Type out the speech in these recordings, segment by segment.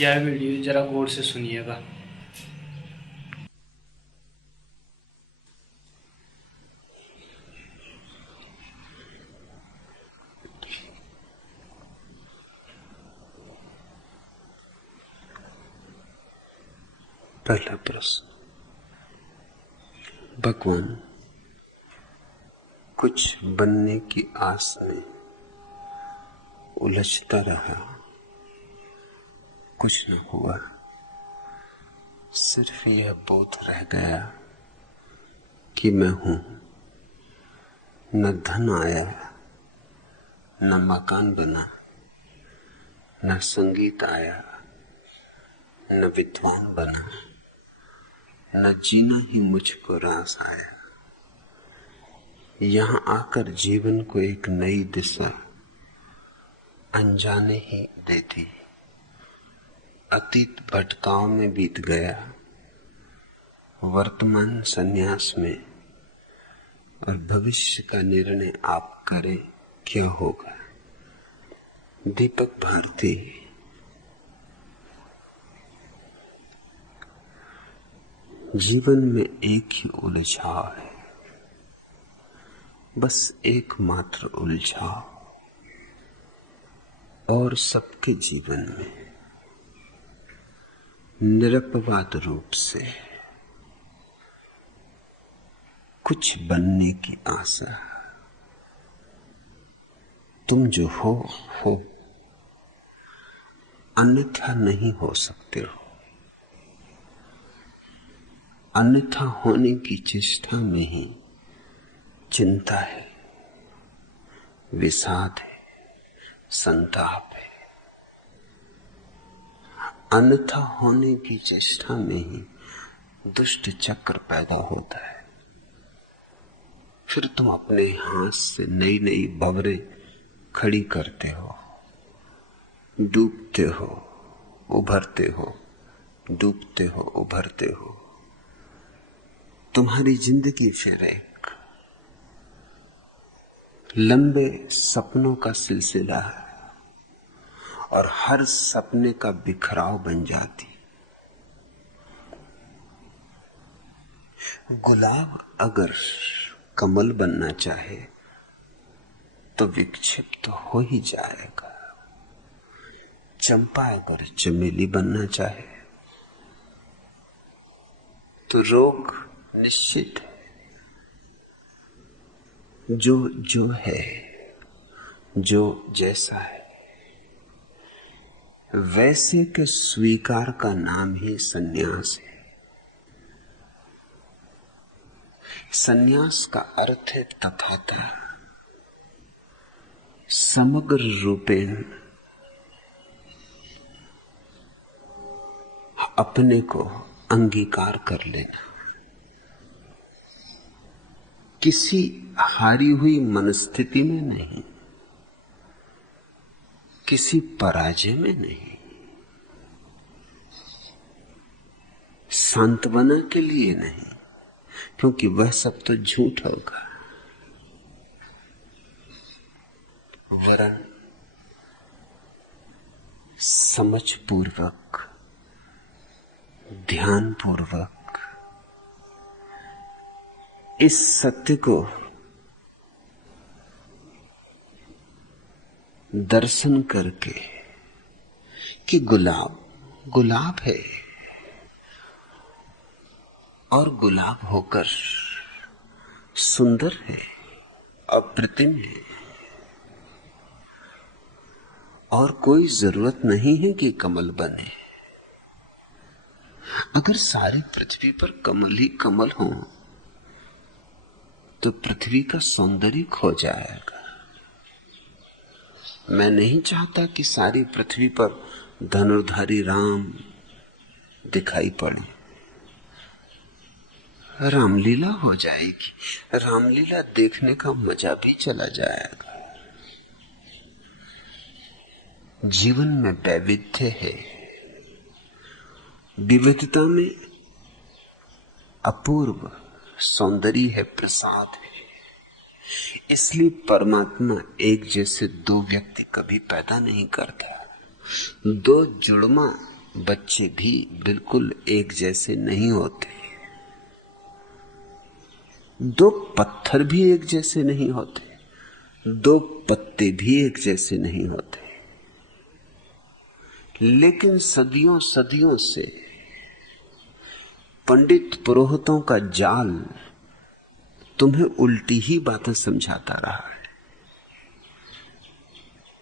यह वीडियो जरा गौर से सुनिएगा। पहला प्रश्न, भगवान, कुछ बनने की आस में उलझता रहा, कुछ न हुआ, सिर्फ यह बोध रह गया कि मैं हूं। न धन आया, न मकान बना, न संगीत आया, न विद्वान बना, न जीना ही मुझको रास आया। यहां आकर जीवन को एक नई दिशा अनजाने ही दे दी। अतीत भटकाव में बीत गया, वर्तमान संन्यास में, और भविष्य का निर्णय आप करें क्या होगा। दीपक भारती। जीवन में एक ही उलझाव है, बस एकमात्र उलझाव, और सबके जीवन में निरपवाद रूप से कुछ बनने की आशा। तुम जो हो, अन्यथा नहीं हो सकते हो। अन्यथा होने की चेष्टा में ही चिंता है, विषाद है, संताप है। अन्यथा होने की चेष्टा में ही दुष्ट चक्र पैदा होता है। फिर तुम अपने हाथ से नई नई भंवरें खड़ी करते हो, डूबते हो, उभरते हो, डूबते हो, उभरते हो। तुम्हारी जिंदगी फिर एक लंबे सपनों का सिलसिला है, और हर सपने का बिखराव बन जाती। गुलाब अगर कमल बनना चाहे तो विक्षिप्त तो हो ही जाएगा। चंपा अगर चमेली बनना चाहे तो रोग निश्चित है। जो है, जो जैसा है, वैसे के स्वीकार का नाम ही सन्यास है। सन्यास का अर्थ है तथाता, समग्र रूपेण अपने को अंगीकार कर लेना। किसी हारी हुई मनस्थिति में नहीं, किसी पराजय में नहीं, सांत्वना के लिए नहीं, क्योंकि वह सब तो झूठ होगा। वरन समझ पूर्वक, ध्यान पूर्वक इस सत्य को दर्शन करके कि गुलाब गुलाब है, और गुलाब होकर सुंदर है, अप्रतिम है, और कोई जरूरत नहीं है कि कमल बने। अगर सारी पृथ्वी पर कमल ही कमल हो तो पृथ्वी का सौंदर्य खो जाएगा। मैं नहीं चाहता कि सारी पृथ्वी पर धनुर्धारी राम दिखाई पड़े। रामलीला हो जाएगी, रामलीला देखने का मजा भी चला जाएगा। जीवन में वैविध्य है, विविधता में अपूर्व सौंदर्य है, प्रसाद है। इसलिए परमात्मा एक जैसे दो व्यक्ति कभी पैदा नहीं करता। दो जुड़मा बच्चे भी बिल्कुल एक जैसे नहीं होते, दो पत्थर भी एक जैसे नहीं होते, दो पत्ते भी एक जैसे नहीं होते। लेकिन सदियों सदियों से पंडित पुरोहितों का जाल तुम्हें उल्टी ही बातें समझाता रहा है।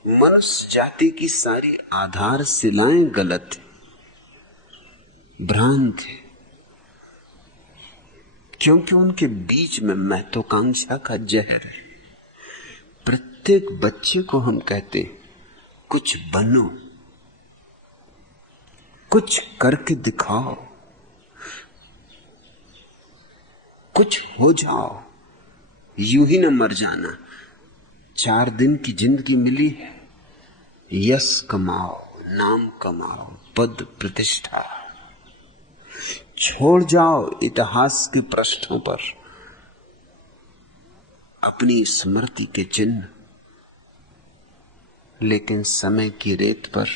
मनुष्य जाति की सारी आधारशिलाएं गलत है, भ्रांत है, क्योंकि उनके बीच में महत्वाकांक्षा का जहर है। प्रत्येक बच्चे को हम कहते हैं कुछ बनो, कुछ करके दिखाओ, कुछ हो जाओ, यूं ही न मर जाना। 4 दिन की जिंदगी मिली है, यश कमाओ, नाम कमाओ, पद प्रतिष्ठा, छोड़ जाओ इतिहास के पृष्ठों पर अपनी स्मृति के चिन्ह। लेकिन समय की रेत पर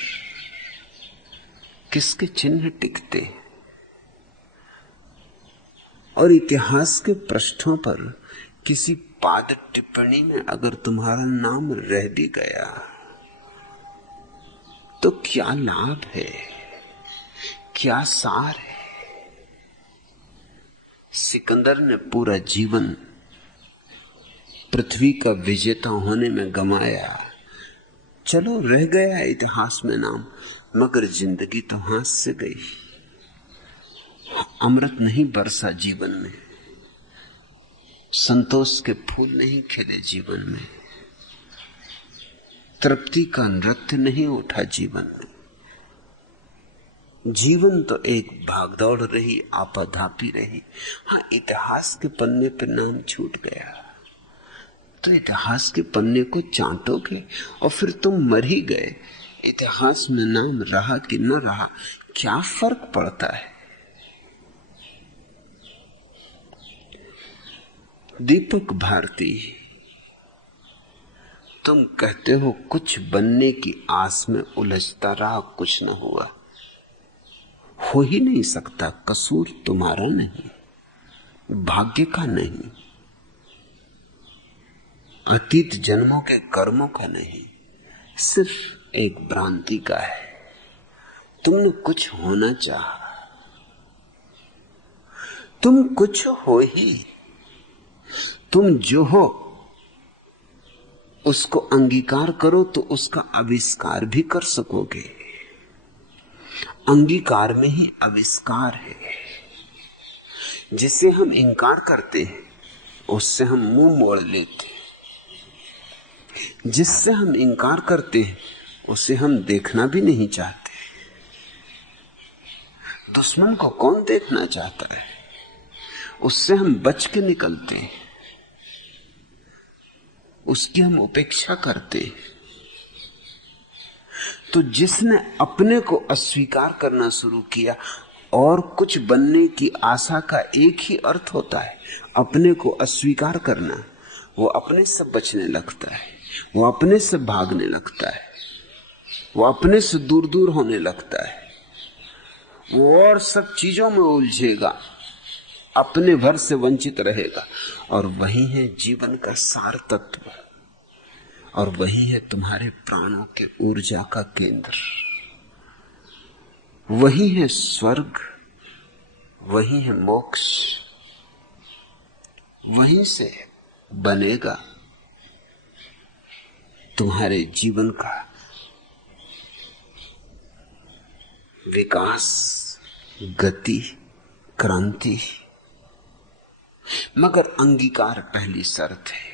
किसके चिन्ह टिकते, और इतिहास के पृष्ठों पर किसी पाद टिप्पणी में अगर तुम्हारा नाम रह भी गया तो क्या लाभ है, क्या सार है। सिकंदर ने पूरा जीवन पृथ्वी का विजेता होने में गंवाया, चलो रह गया इतिहास में नाम, मगर जिंदगी तो हाथ से गई। अमृत नहीं बरसा जीवन में, संतोष के फूल नहीं खिले जीवन में, तृप्ति का नृत्य नहीं उठा जीवन में। जीवन तो एक भागदौड़ रही, आपाधापी रही। हाँ, इतिहास के पन्ने पर नाम छूट गया तो इतिहास के पन्ने को चाटोगे और फिर तुम मर ही गए। इतिहास में नाम रहा कि न रहा, क्या फर्क पड़ता है। दीपक भारती, तुम कहते हो कुछ बनने की आस में उलझता रहा, कुछ न हुआ। हो ही नहीं सकता, कसूर तुम्हारा नहीं, भाग्य का नहीं, अतीत जन्मों के कर्मों का नहीं, सिर्फ एक भ्रांति का है। तुमने कुछ होना चाहा, तुम कुछ हो ही। तुम जो हो उसको अंगीकार करो तो उसका आविष्कार भी कर सकोगे। अंगीकार में ही आविष्कार है। जिसे हम इंकार करते हैं उससे हम मुंह मोड़ लेते हैं, जिससे हम इंकार करते हैं उसे हम देखना भी नहीं चाहते। दुश्मन को कौन देखना चाहता है, उससे हम बच के निकलते हैं, उसकी हम उपेक्षा करते हैं। तो जिसने अपने को अस्वीकार करना शुरू किया, और कुछ बनने की आशा का एक ही अर्थ होता है, अपने को अस्वीकार करना। वो अपने से बचने लगता है, वो अपने से भागने लगता है, वो अपने से दूर दूर होने लगता है, वो और सब चीजों में उलझेगा, अपने भर से वंचित रहेगा। और वही है जीवन का सार तत्व, और वही है तुम्हारे प्राणों के ऊर्जा का केंद्र। वही है स्वर्ग, वही है मोक्ष, वहीं से बनेगा तुम्हारे जीवन का विकास, गति, क्रांति। मगर अंगीकार पहली शर्त है,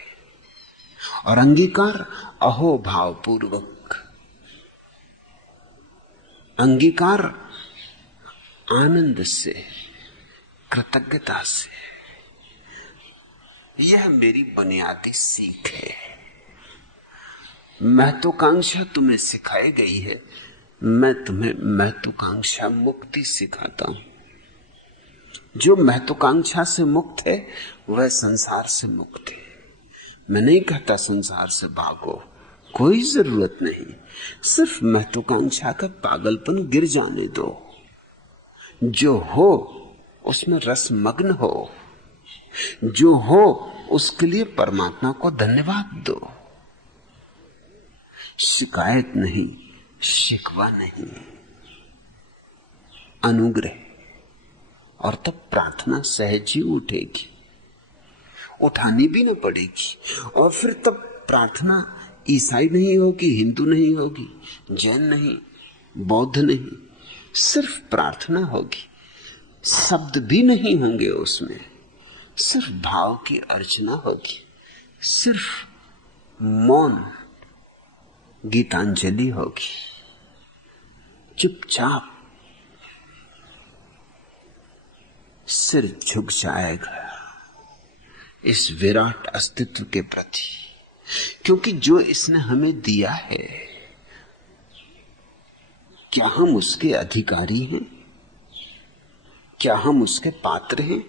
और अंगीकार अहोभाव पूर्वक, अंगीकार आनंद से, कृतज्ञता से। यह मेरी बुनियादी सीख है। महत्वाकांक्षा तुम्हें सिखाई गई है, मैं तुम्हें महत्वाकांक्षा मुक्ति सिखाता हूं। जो महत्वाकांक्षा से मुक्त है वह संसार से मुक्त है। मैं नहीं कहता संसार से भागो, कोई जरूरत नहीं, सिर्फ महत्वाकांक्षा का पागलपन गिर जाने दो। जो हो उसमें रसमग्न हो, जो हो उसके लिए परमात्मा को धन्यवाद दो। शिकायत नहीं, शिकवा नहीं, अनुग्रह। और तब प्रार्थना सहज ही उठेगी, उठानी भी ना पड़ेगी। और फिर तब प्रार्थना ईसाई नहीं होगी, हिंदू नहीं होगी, जैन नहीं, बौद्ध नहीं, सिर्फ प्रार्थना होगी। शब्द भी नहीं होंगे उसमें, सिर्फ भाव की अर्चना होगी, सिर्फ मौन गीतांजलि होगी। चुपचाप सिर झुक जाएगा इस विराट अस्तित्व के प्रति, क्योंकि जो इसने हमें दिया है, क्या हम उसके अधिकारी हैं? क्या हम उसके पात्र हैं?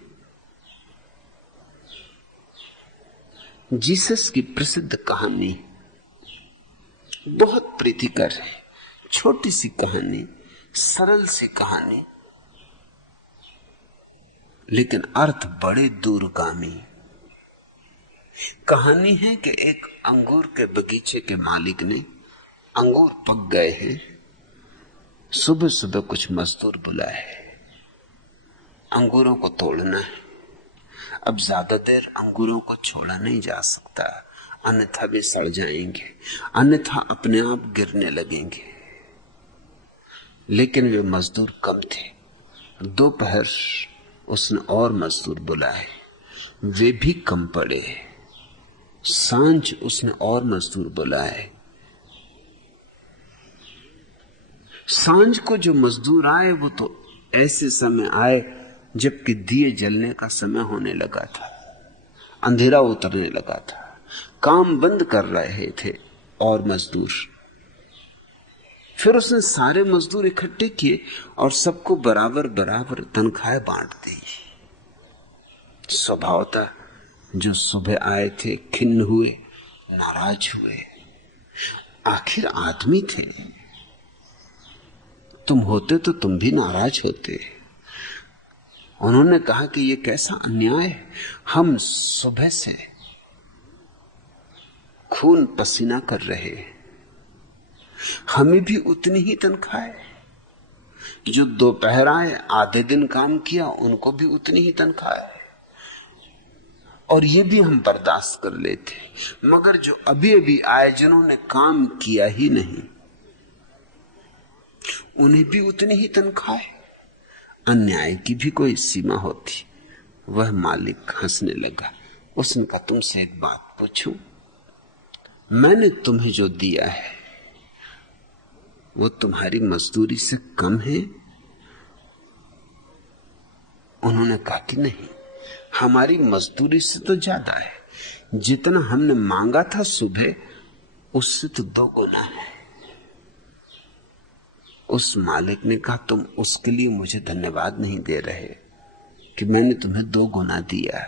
जीसस की प्रसिद्ध कहानी बहुत प्रीतिकर है, छोटी सी कहानी, सरल सी कहानी, लेकिन अर्थ बड़े दूरगामी। कहानी है कि एक अंगूर के बगीचे के मालिक ने, अंगूर पक गए हैं, सुबह सुबह कुछ मजदूर बुलाए, अंगूरों को तोड़ना है। अब ज्यादा देर अंगूरों को छोड़ा नहीं जा सकता, अन्यथा वे सड़ जाएंगे, अन्यथा अपने आप गिरने लगेंगे। लेकिन वे मजदूर कम थे। दोपहर उसने और मजदूर बुलाए, वे भी कम पड़े। सांझ उसने और मजदूर बुलाए। सांझ को जो मजदूर आए वो तो ऐसे समय आए जबकि दिए जलने का समय होने लगा था, अंधेरा उतरने लगा था, काम बंद कर रहे थे और मजदूर। फिर उसने सारे मजदूर इकट्ठे किए और सबको बराबर बराबर तनख्वाहें बांट दी। स्वभावतः जो सुबह आए थे खिन्न हुए, नाराज हुए। आखिर आदमी थे, तुम होते तो तुम भी नाराज होते। उन्होंने कहा कि ये कैसा अन्याय है, हम सुबह से खून पसीना कर रहे, हमें भी उतनी ही तनख्वाह है। जो दोपहर आए, आधे दिन काम किया, उनको भी उतनी ही तनख्वाह है, और ये भी हम बर्दाश्त कर लेते। मगर जो अभी अभी आए, जिन्होंने काम किया ही नहीं, उन्हें भी उतनी ही तनख्वाह है। अन्याय की भी कोई सीमा होती। वह मालिक हंसने लगा। उसने कहा, तुमसे एक बात पूछूं? मैंने तुम्हें जो दिया है वो तुम्हारी मजदूरी से कम है? उन्होंने कहा कि नहीं, हमारी मजदूरी से तो ज्यादा है। जितना हमने मांगा था सुबह, उससे तो 2 गुना है। उस मालिक ने कहा, तुम उसके लिए मुझे धन्यवाद नहीं दे रहे कि मैंने तुम्हें 2 गुना दिया।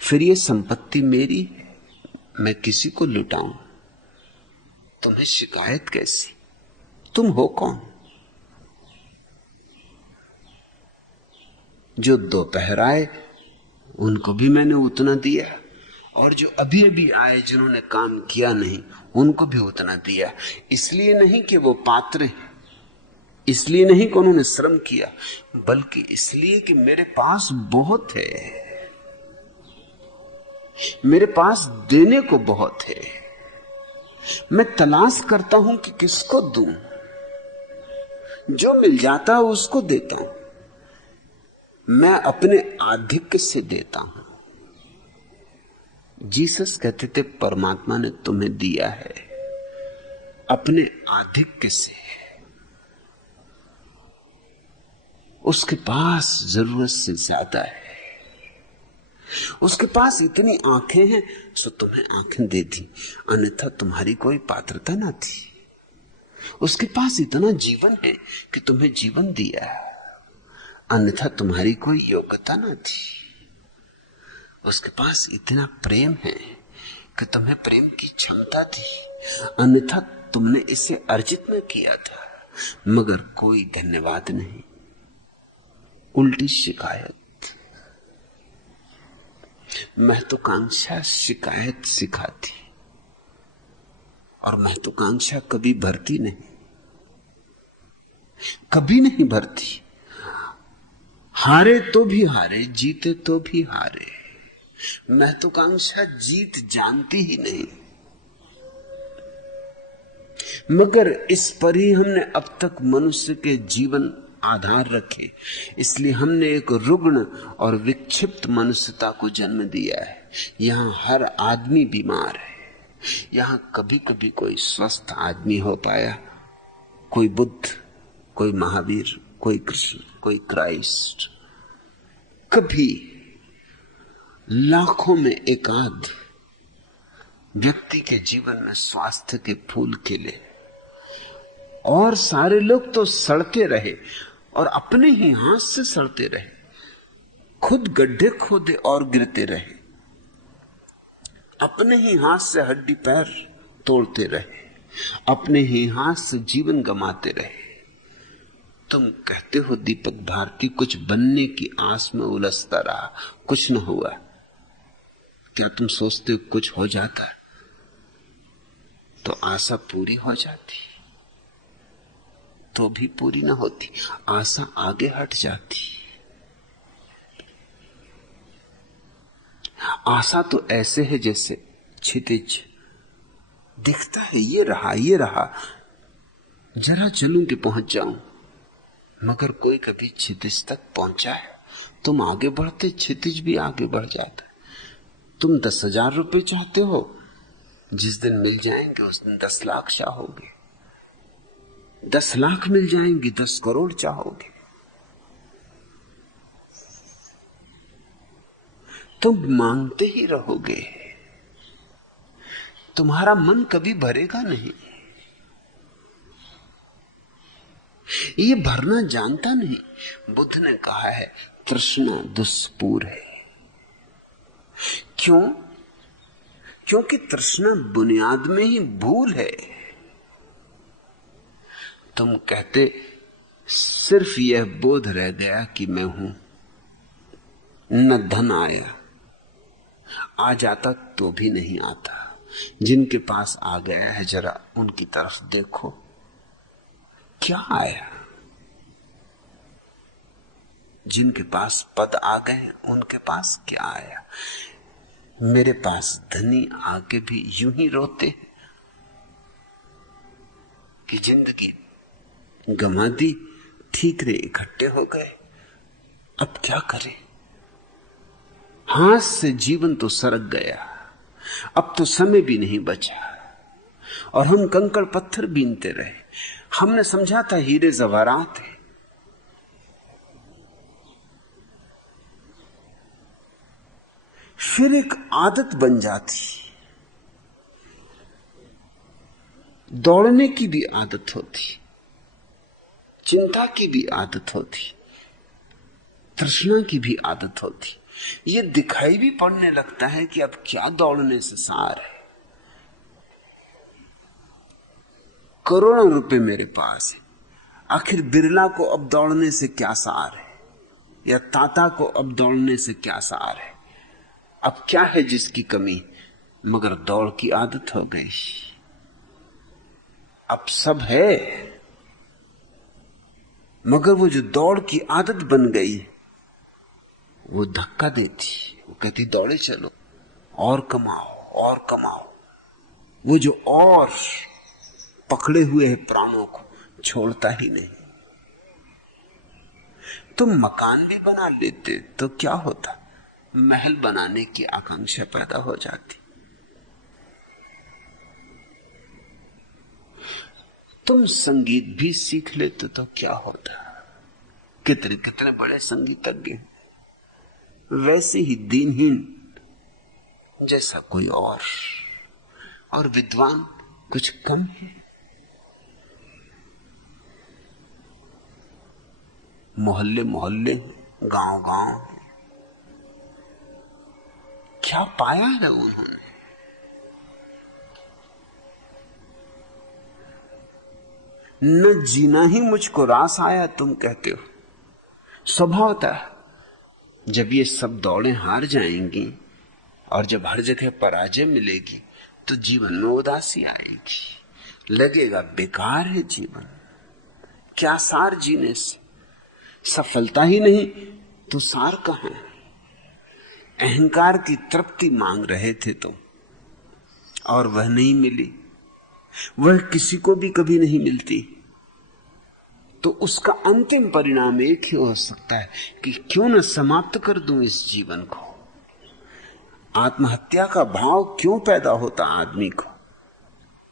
फिर ये संपत्ति मेरी है, मैं किसी को लुटाऊं? तुम्हें शिकायत कैसी? तुम हो कौन? जो दोपहर आए उनको भी मैंने उतना दिया, और जो अभी अभी आए जिन्होंने काम किया नहीं, उनको भी उतना दिया। इसलिए नहीं कि वो पात्र हैं, इसलिए नहीं कि उन्होंने श्रम किया, बल्कि इसलिए कि मेरे पास बहुत है, मेरे पास देने को बहुत है। मैं तलाश करता हूं कि किसको दूं, जो मिल जाता है उसको देता हूं। मैं अपने आधिक्य से देता हूं। जीसस कहते थे, परमात्मा ने तुम्हें दिया है अपने आधिक्य से। उसके पास जरूरत से ज्यादा है। उसके पास इतनी आंखें हैं, सो तुम्हें आंखें दे दी, अन्यथा तुम्हारी कोई पात्रता ना थी। उसके पास इतना जीवन है कि तुम्हें जीवन दिया, अन्यथा तुम्हारी कोई योग्यता ना थी। उसके पास इतना प्रेम है कि तुम्हें प्रेम की क्षमता थी, अन्यथा तुमने इसे अर्जित न किया था। मगर कोई धन्यवाद नहीं, उल्टी शिकायत। महत्वाकांक्षा शिकायत सिखाती, और महत्वाकांक्षा कभी भरती नहीं, कभी नहीं भरती। हारे तो भी हारे, जीते तो भी हारे, महत्वाकांक्षा जीत जानती ही नहीं। मगर इस पर ही हमने अब तक मनुष्य के जीवन आधार रखे, इसलिए हमने एक रुग्ण और विक्षिप्त मनुष्यता को जन्म दिया है। यहां हर आदमी बीमार है, यहां कभी कभी कोई स्वस्थ आदमी हो पाया, कोई बुद्ध, कोई महावीर, कोई कृष्ण, कोई क्राइस्ट। कभी लाखों में एकाध व्यक्ति के जीवन में स्वास्थ्य के फूल खिले, और सारे लोग तो सड़ते रहे और अपने ही हाथ से सड़ते रहे, खुद गड्ढे खोदे और गिरते रहे, अपने ही हाथ से हड्डी पैर तोड़ते रहे, अपने ही हाथ से जीवन गंवाते रहे। तुम कहते हो दीपक भारती कुछ बनने की आस में उलझता रहा, कुछ न हुआ। क्या तुम सोचते हो कुछ हो जाता तो आशा पूरी हो जाती? तो भी पूरी ना होती, आशा आगे हट जाती। आशा तो ऐसे है जैसे क्षितिज दिखता है, ये रहा ये रहा, जरा चलूं कि पहुंच जाऊं, मगर कोई कभी क्षितिज तक पहुंचा है? तुम आगे बढ़ते क्षितिज भी आगे बढ़ जाता है। तुम 10,000 रुपए चाहते हो, जिस दिन मिल जाएंगे उस दिन 10 लाख चाहोगे, 10 लाख मिल जाएंगे 10 करोड़ चाहोगे। तुम मांगते ही रहोगे, तुम्हारा मन कभी भरेगा नहीं। ये भरना जानता नहीं। बुद्ध ने कहा है तृष्णा दुष्पूर है। क्यों? क्योंकि तृष्णा बुनियाद में ही भूल है। तुम कहते सिर्फ यह बोध रह गया कि मैं हूं, न धन आया, आ जाता तो भी नहीं आता। जिनके पास आ गया है जरा उनकी तरफ देखो, क्या आया? जिनके पास पद आ गए उनके पास क्या आया? मेरे पास धनी आके भी यूं ही रोते कि जिंदगी गंवा दी, ठीकरे इकट्ठे हो गए, अब क्या करें? हाथ से जीवन तो सरक गया, अब तो समय भी नहीं बचा, और हम कंकड़ पत्थर बीनते रहे। हमने समझा था हीरे जवाहरात है, फिर एक आदत बन जाती, दौड़ने की भी आदत होती, चिंता की भी आदत होती, तृष्णा की भी आदत होती। ये दिखाई भी पड़ने लगता है कि अब क्या दौड़ने से सार है। करोड़ों रुपए मेरे पास है, आखिर बिरला को अब दौड़ने से क्या सार है, या ताता को अब दौड़ने से क्या सार है? अब क्या है जिसकी कमी? मगर दौड़ की आदत हो गई, अब सब है, मगर वो जो दौड़ की आदत बन गई वो धक्का देती, वो कहती दौड़े चलो, और कमाओ और कमाओ। वो जो और पकड़े हुए है प्राणों को छोड़ता ही नहीं। तुम मकान भी बना लेते तो क्या होता, महल बनाने की आकांक्षा पैदा हो जाती। तुम संगीत भी सीख लेते तो क्या होता, कितने कितने बड़े संगीतज्ञ, वैसे ही दीनहीन जैसा कोई और विद्वान कुछ कम है। मोहल्ले मोहल्ले, गांव गांव, क्या पाया है उन्होंने? न जीना ही मुझको रास आया तुम कहते हो। स्वभावता जब ये सब दौड़ें हार जाएंगी और जब हर जगह पराजय मिलेगी तो जीवन में उदासी आएगी, लगेगा बेकार है जीवन, क्या सार जीने से, सफलता ही नहीं तो सार कहां। अहंकार की तृप्ति मांग रहे थे तुम और वह नहीं मिली, वह किसी को भी कभी नहीं मिलती, तो उसका अंतिम परिणाम एक ही हो सकता है कि क्यों न समाप्त कर दूं इस जीवन को। आत्महत्या का भाव क्यों पैदा होता आदमी को?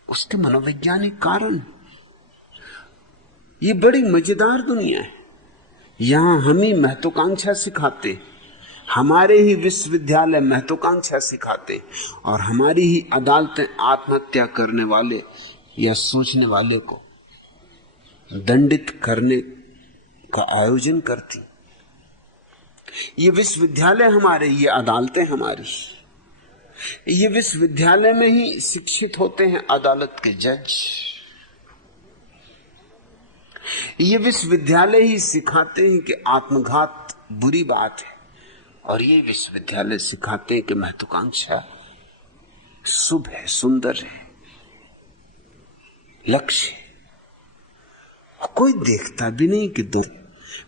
उसके मनोवैज्ञानिक कारण। ये बड़ी मजेदार दुनिया है। यहां हम ही महत्वाकांक्षा सिखाते, हमारे ही विश्वविद्यालय महत्वाकांक्षा सिखाते और हमारी ही अदालतें आत्महत्या करने वाले या सोचने वाले को दंडित करने का आयोजन करती। ये विश्वविद्यालय हमारे, ये अदालतें हमारी, ये विश्वविद्यालय में ही शिक्षित होते हैं अदालत के जज, ये विश्वविद्यालय ही सिखाते हैं कि आत्मघात बुरी बात है, और ये विश्वविद्यालय सिखाते हैं कि महत्वाकांक्षा शुभ है, सुंदर है, लक्ष्य है। कोई देखता भी नहीं कि दो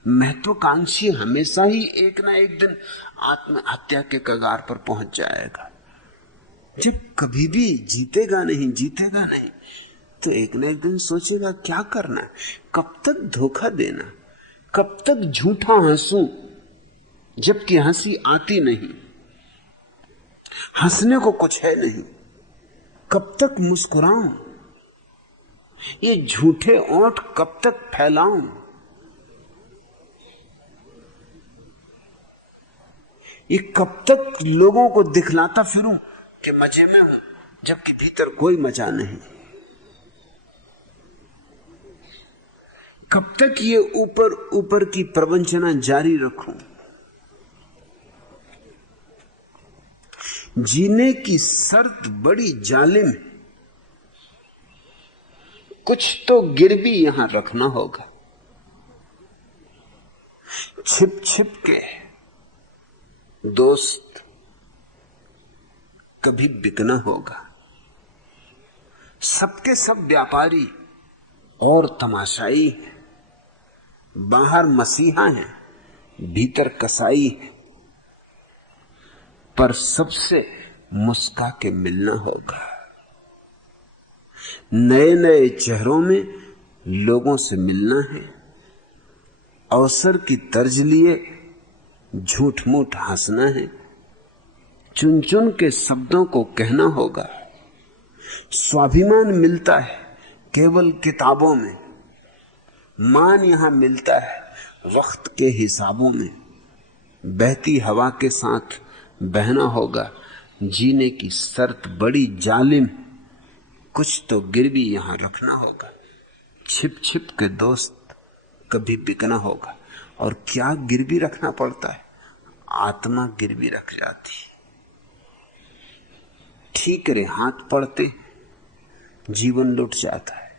महत्वाकांक्षी हमेशा ही एक ना एक दिन आत्महत्या के कगार पर पहुंच जाएगा। जब कभी भी जीतेगा नहीं तो एक ना एक दिन सोचेगा क्या करना है, कब तक धोखा देना, कब तक झूठा हंसूं जबकि हंसी आती नहीं, हंसने को कुछ है नहीं, कब तक मुस्कुराऊं, ये झूठे ओंठ कब तक फैलाऊं, ये कब तक लोगों को दिखलाता फिरूं कि मजे में हूं जबकि भीतर कोई मजा नहीं, कब तक ये ऊपर ऊपर की प्रवंचना जारी रखूं। जीने की शर्त बड़ी जालिम है, कुछ तो गिरवी यहां रखना होगा, छिप छिप के दोस्त कभी बिकना होगा। सबके सब व्यापारी और तमाशाई हैं, बाहर मसीहा हैं, भीतर कसाई है, पर सबसे मुस्का के मिलना होगा। नए नए चेहरों में लोगों से मिलना है, अवसर की तर्ज लिए झूठ मूठ हंसना है, चुन चुन के शब्दों को कहना होगा। स्वाभिमान मिलता है केवल किताबों में, मान यहां मिलता है वक्त के हिसाबों में। बहती हवा के साथ बहना होगा, जीने की शर्त बड़ी जालिम, कुछ तो गिरवी यहां रखना होगा। छिप छिप के दोस्त कभी बिकना होगा। और क्या गिरवी रखना पड़ता है? आत्मा गिरवी रख जाती है। ठीकरे हाथ पड़ते जीवन लुट जाता है,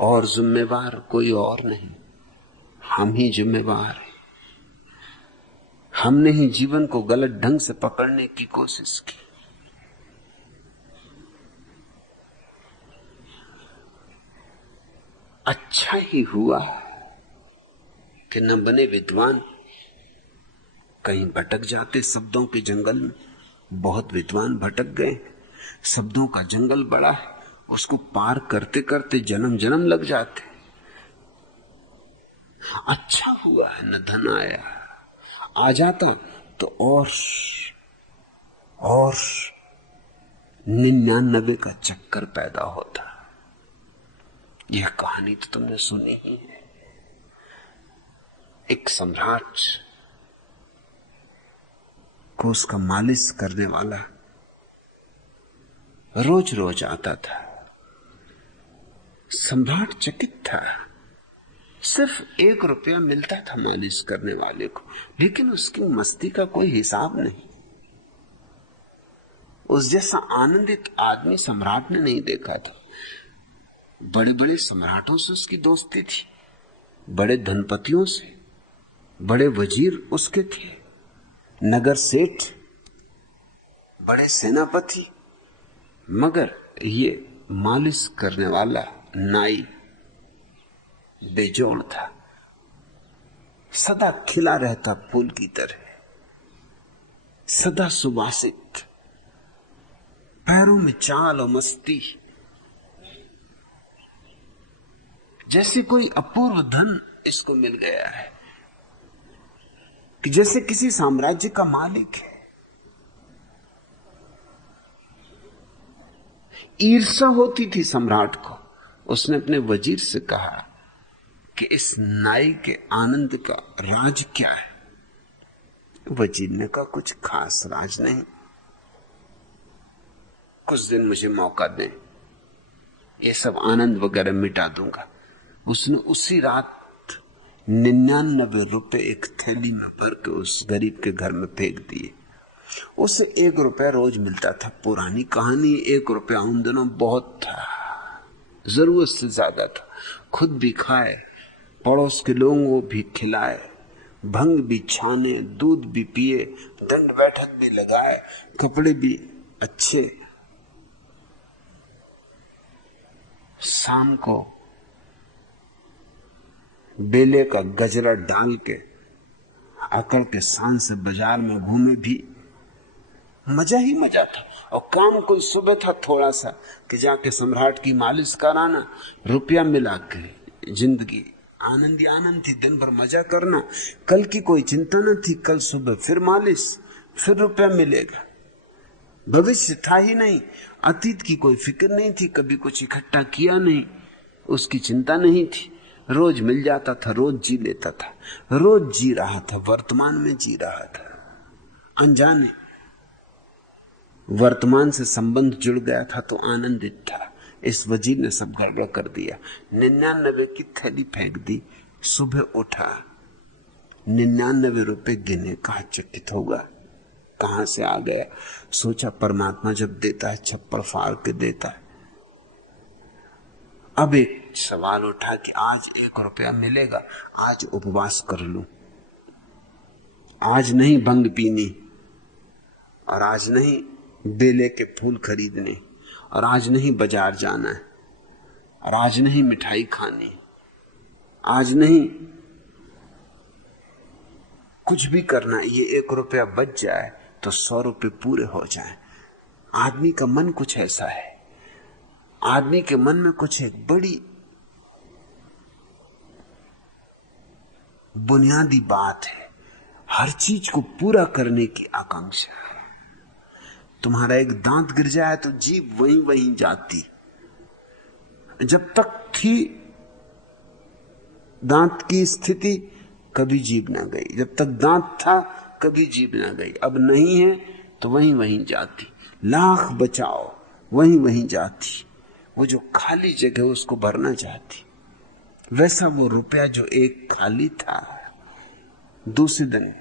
और जिम्मेवार कोई और नहीं, हम ही जिम्मेवार हैं। हमने ही जीवन को गलत ढंग से पकड़ने की कोशिश की। अच्छा ही हुआ कि न बने विद्वान, कहीं भटक जाते शब्दों के जंगल में। बहुत विद्वान भटक गए, शब्दों का जंगल बड़ा है, उसको पार करते करते जन्म जन्म लग जाते। अच्छा हुआ है न धन आया, आ जाता तो और 99 का चक्कर पैदा होता। यह कहानी तो तुमने सुनी ही है। एक सम्राट को उसका मालिश करने वाला रोज रोज आता था। सम्राट चकित था, सिर्फ 1 रुपया मिलता था मालिश करने वाले को, लेकिन उसकी मस्ती का कोई हिसाब नहीं। उस जैसा आनंदित आदमी सम्राट ने नहीं देखा था। बड़े बड़े सम्राटों से उसकी दोस्ती थी, बड़े धनपतियों से, बड़े वजीर उसके थे, नगर सेठ, बड़े सेनापति। मगर ये मालिश करने वाला नाई बेजोड़ था, सदा खिला रहता फूल की तरह, सदा सुवासित, पैरों में चाल और मस्ती, जैसे कोई अपूर्व धन इसको मिल गया है, कि जैसे किसी साम्राज्य का मालिक है। ईर्ष्या होती थी सम्राट को। उसने अपने वजीर से कहा कि इस नाई के आनंद का राज क्या है? वजीर ने कहा कुछ खास राज नहीं, कुछ दिन मुझे मौका दें, ये सब आनंद वगैरह मिटा दूंगा। उसने उसी रात 99 रुपए एक थैली में भर के उस गरीब के घर में फेंक दिए। उसे 1 रुपया रोज मिलता था। पुरानी कहानी, 1 रुपया उन दिनों बहुत था, जरूरत से ज्यादा था। खुद भी खाए, पड़ोस के लोगों को भी खिलाए, भंग भी छाने, दूध भी पिए, दंड बैठक भी लगाए, कपड़े भी अच्छे। शाम को बेले का गजरा डाल के अकड़ के शान से बाजार में घूमे भी मजा ही मजा था। और काम कोई सुबह था थोड़ा सा कि जाके सम्राट की मालिश कराना, रुपया मिला के जिंदगी आनंद ही आनंद थी, दिन भर मजा करना, कल की कोई चिंता न थी, कल सुबह फिर मालिश, फिर रुपया मिलेगा। भविष्य था ही नहीं, अतीत की कोई फिक्र नहीं थी, कभी कुछ इकट्ठा किया नहीं, उसकी चिंता नहीं थी। रोज मिल जाता था, रोज जी लेता था, रोज जी रहा था, वर्तमान में जी रहा था, अनजाने वर्तमान से संबंध जुड़ गया था तो आनंदित था। इस वजीर ने सब गड़बड़ कर दिया, 99 की थैली फेंक दी। सुबह उठा, 99 रुपए गिने, कहा चकित होगा कहां से आ गया। सोचा परमात्मा जब देता है छप्पड़ फाड़ के देता है। अब एक सवाल उठा कि आज 1 रुपया मिलेगा, आज उपवास कर लूं, आज नहीं भंग पीनी, और आज नहीं बेले के फूल खरीदने, और आज नहीं बाजार जाना है, और आज नहीं मिठाई खानी, आज नहीं कुछ भी करना। ये 1 रुपया बच जाए तो 100 रुपये पूरे हो जाए। आदमी का मन कुछ ऐसा है, आदमी के मन में कुछ एक बड़ी बुनियादी बात है, हर चीज को पूरा करने की आकांक्षा है। तुम्हारा एक दांत गिर जाए तो जीभ वहीं वहीं जाती। जब तक थी दांत की स्थिति कभी जीभ ना गई, जब तक दांत था कभी जीभ ना गई। अब नहीं है तो वहीं वहीं जाती, लाख बचाओ वहीं वहीं जाती। वो जो खाली जगह उसको भरना चाहती। वैसा वो रुपया जो एक खाली था, दूसरे दिन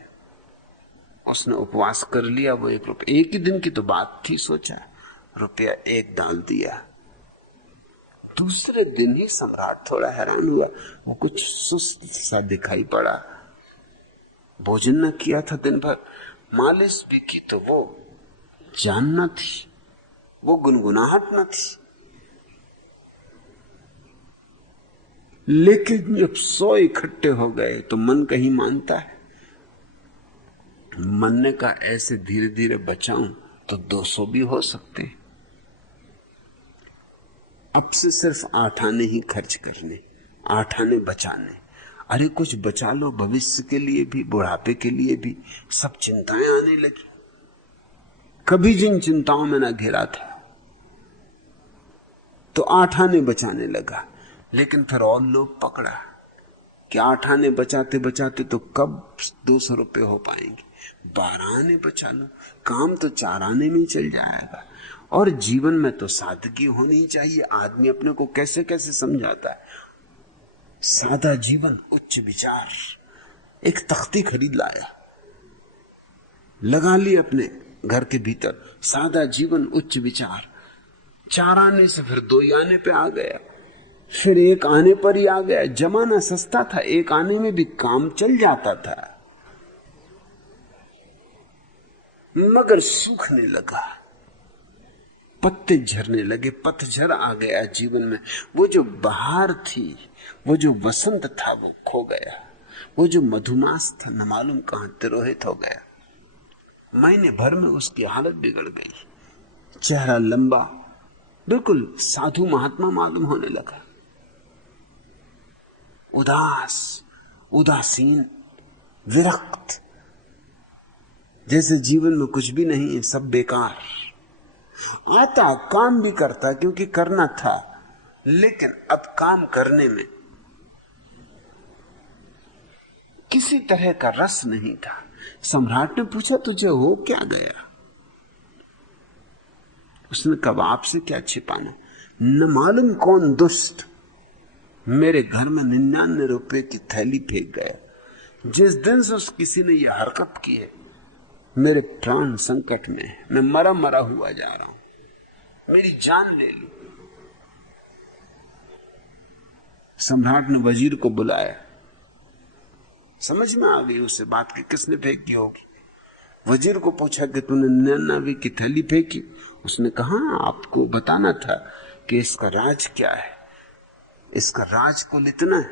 उसने उपवास कर लिया। वो 1 रुपया, एक ही दिन की तो बात थी, सोचा रुपया 1 डाल दिया। दूसरे दिन ही सम्राट थोड़ा हैरान हुआ, वो कुछ सुस्त सा दिखाई पड़ा। भोजन न किया था दिन भर, मालिश भी की तो वो जान न थी, वो गुनगुनाहट न थी। लेकिन जब 100 इकट्ठे हो गए तो मन कहीं मानता है। मन ने कहा ऐसे धीरे धीरे बचाऊं तो 200 भी हो सकते। अब से सिर्फ 8 आने ही खर्च करने, 8 आने बचाने। अरे कुछ बचा लो भविष्य के लिए भी, बुढ़ापे के लिए भी। सब चिंताएं आने लगी। कभी जिन चिंताओं में ना घेरा था तो 8 आने बचाने लगा। लेकिन फिर और लोग पकड़ा कि 8 आने बचाते बचाते तो कब 200 रुपये हो पाएंगे। 12 आने बचा लो, काम तो 4 आने में चल जाएगा। और जीवन में तो सादगी होनी चाहिए। आदमी अपने को कैसे कैसे समझाता है, सादा जीवन उच्च विचार। एक तख्ती खरीद लाया, लगा ली अपने घर के भीतर, सादा जीवन उच्च विचार। 4 आने से फिर 2 आने पे आ गया। फिर एक आने पर ही आ गया। जमाना सस्ता था, एक आने में भी काम चल जाता था, मगर सूखने लगा, पत्ते झरने लगे, पतझड़ आ गया जीवन में। वो जो बहार थी, वो जो वसंत था, वो खो गया। वो जो मधुमास था न मालूम कहां तिरोहित हो गया। महीने भर में उसकी हालत बिगड़ गई। चेहरा लंबा, बिल्कुल साधु महात्मा मालूम होने लगा। उदास, उदासीन, विरक्त, जैसे जीवन में कुछ भी नहीं है, सब बेकार। आता, काम भी करता क्योंकि करना था, लेकिन अब काम करने में किसी तरह का रस नहीं था। सम्राट ने पूछा, तुझे हो क्या गया? उसने कहा, आपसे क्या छिपाना। न मालूम कौन दुष्ट मेरे घर में 99 रुपए की थैली फेंक गया। जिस दिन से उस किसी ने यह हरकत की है, मेरे प्राण संकट में है। मैं मरा मरा हुआ जा रहा हूं, मेरी जान ले ली। सम्राट ने वजीर को बुलाया। समझ में आ गई उसे बात की किसने फेंकी होगी। वजीर को पूछा कि तूने 99 की थैली फेंकी? उसने कहा, आपको बताना था कि इसका राज क्या है। इसका राज कुल इतना है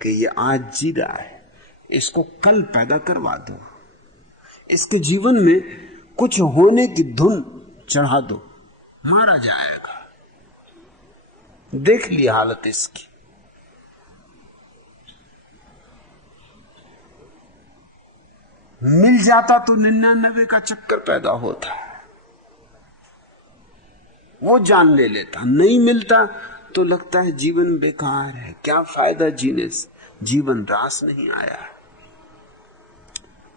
कि ये आज जी रहा है, इसको कल पैदा करवा दो। इसके जीवन में कुछ होने की धुन चढ़ा दो, मारा जाएगा। देख लिया हालत इसकी। मिल जाता तो 99 का चक्कर पैदा होता, वो जान ले लेता। नहीं मिलता तो लगता है जीवन बेकार है, क्या फायदा जीने से, जीवन रास नहीं आया।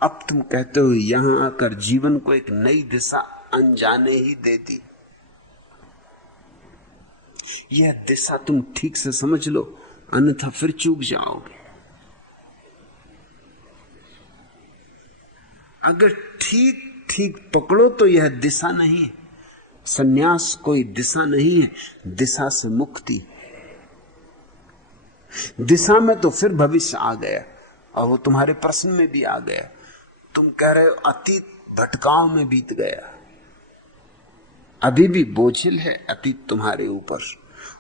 अब तुम कहते हो यहां आकर जीवन को एक नई दिशा अनजाने ही दे दी। यह दिशा तुम ठीक से समझ लो, अन्यथा फिर चूक जाओगे। अगर ठीक ठीक पकड़ो तो यह दिशा नहीं है। सन्यास कोई दिशा नहीं है, दिशा से मुक्ति। दिशा में तो फिर भविष्य आ गया, और वो तुम्हारे प्रश्न में भी आ गया। तुम कह रहे हो अतीत भटकाव में बीत गया, अभी भी बोझिल है अतीत तुम्हारे ऊपर,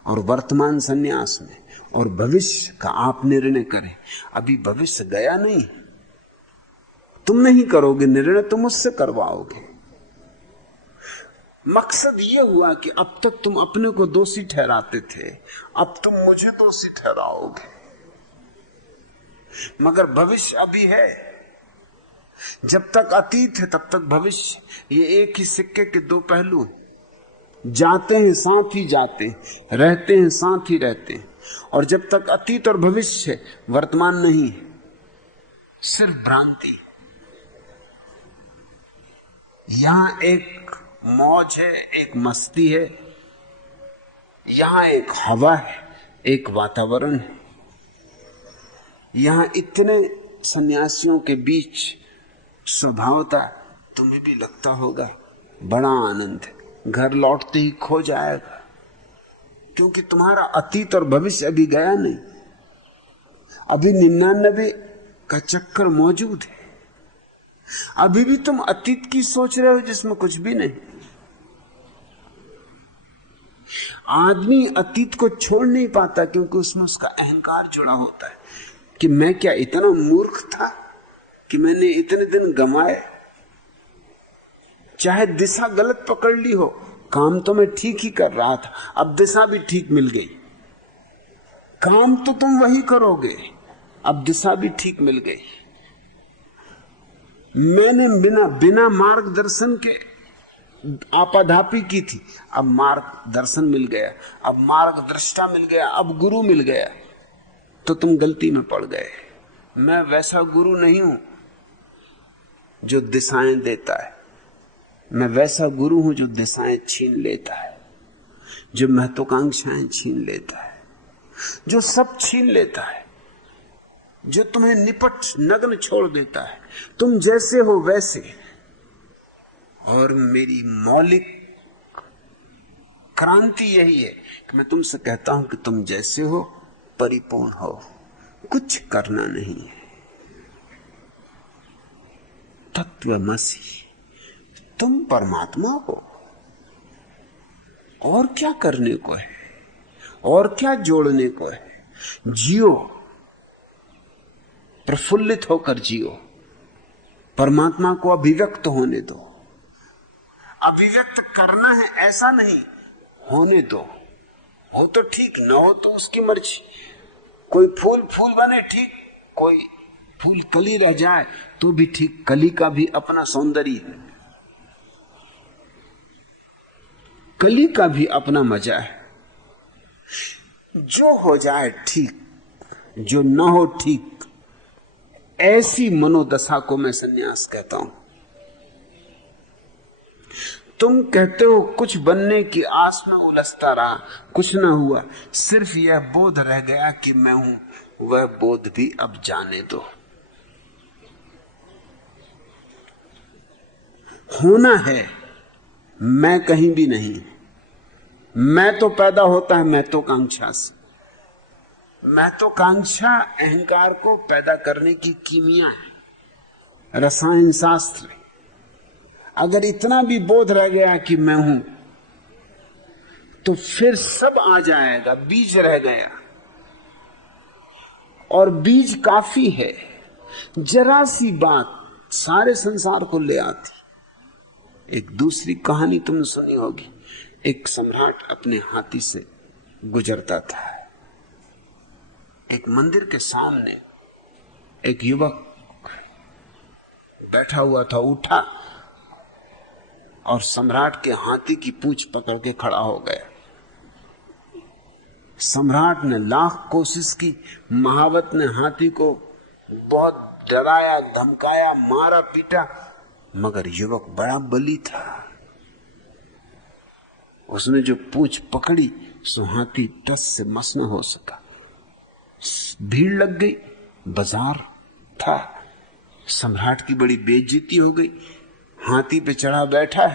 और वर्तमान सन्यास में, और भविष्य का आप निर्णय करें। अभी भविष्य गया नहीं, तुम नहीं करोगे निर्णय, तुम मुझसे करवाओगे। मकसद यह हुआ कि अब तक तुम अपने को दोषी ठहराते थे, अब तुम मुझे दोषी ठहराओगे। मगर भविष्य अभी है। जब तक अतीत है तब तक भविष्य, ये एक ही सिक्के के दो पहलू। जाते हैं साथ ही जाते हैं, रहते हैं साथ ही रहते हैं। और जब तक अतीत और भविष्य है, वर्तमान नहीं है, सिर्फ भ्रांति। यहां एक मौज है, एक मस्ती है, यहां एक हवा है, एक वातावरण है। यहां इतने सन्यासियों के बीच स्वभावता तुम्हें भी लगता होगा बड़ा आनंद है, घर लौटते ही खो जाएगा, क्योंकि तुम्हारा अतीत और भविष्य अभी गया नहीं। अभी 99 का चक्कर मौजूद है। अभी भी तुम अतीत की सोच रहे हो जिसमें कुछ भी नहीं। आदमी अतीत को छोड़ नहीं पाता क्योंकि उसमें उसका अहंकार जुड़ा होता है कि मैं क्या इतना मूर्ख था कि मैंने इतने दिन गंवाए। चाहे दिशा गलत पकड़ ली हो, काम तो मैं ठीक ही कर रहा था, अब दिशा भी ठीक मिल गई। काम तो तुम वही करोगे, अब दिशा भी ठीक मिल गई। मैंने बिना मार्गदर्शन के आपाधापी की थी, अब मार्गदर्शन मिल गया, अब मार्गदृष्टा मिल गया, अब गुरु मिल गया, तो तुम गलती में पड़ गए। मैं वैसा गुरु नहीं हूं जो दिशाएं देता है, मैं वैसा गुरु हूं जो दिशाएं छीन लेता है, जो महत्वाकांक्षाएं छीन लेता है, जो सब छीन लेता है, जो तुम्हें निपट नग्न छोड़ देता है, तुम जैसे हो वैसे। और मेरी मौलिक क्रांति यही है कि मैं तुमसे कहता हूं कि तुम जैसे हो परिपूर्ण हो, कुछ करना नहीं है। तत्वमसि, तुम परमात्मा हो, और क्या करने को है, और क्या जोड़ने को है। जियो, प्रफुल्लित होकर जियो, परमात्मा को अभिव्यक्त होने दो। अभिव्यक्त करना है ऐसा नहीं, होने दो। हो तो ठीक, न हो तो उसकी मर्जी। कोई फूल फूल बने ठीक, कोई फूल कली रह जाए तो भी ठीक। कली का भी अपना सौंदर्य है, कली का भी अपना मजा है। जो हो जाए ठीक, जो न हो ठीक, ऐसी मनोदशा को मैं सन्यास कहता हूं। तुम कहते हो कुछ बनने की आस में उलझता रहा, कुछ ना हुआ, सिर्फ यह बोध रह गया कि मैं हूं, वह बोध भी अब जाने दो। होना है, मैं कहीं भी नहीं। मैं तो पैदा होता है मैं तो कांक्षा से। मैं तो कांक्षा अहंकार को पैदा करने की कीमिया है, रसायन शास्त्र। अगर इतना भी बोध रह गया कि मैं हूं, तो फिर सब आ जाएगा। बीज रह गया, और बीज काफी है। जरा सी बात सारे संसार को ले आती। एक दूसरी कहानी तुमने सुनी होगी। एक सम्राट अपने हाथी से गुजरता था। एक मंदिर के सामने एक युवक बैठा हुआ था, उठा और सम्राट के हाथी की पूंछ पकड़ के खड़ा हो गया। सम्राट ने लाख कोशिश की, महावत ने हाथी को बहुत डराया, धमकाया, मारा, पीटा, मगर युवक बड़ा बली था। उसने जो पूंछ पकड़ी सो हाथी टस से मस न हो सका। भीड़ लग गई, बाजार था, सम्राट की बड़ी बेइज्जती हो गई। हाथी पे चढ़ा बैठा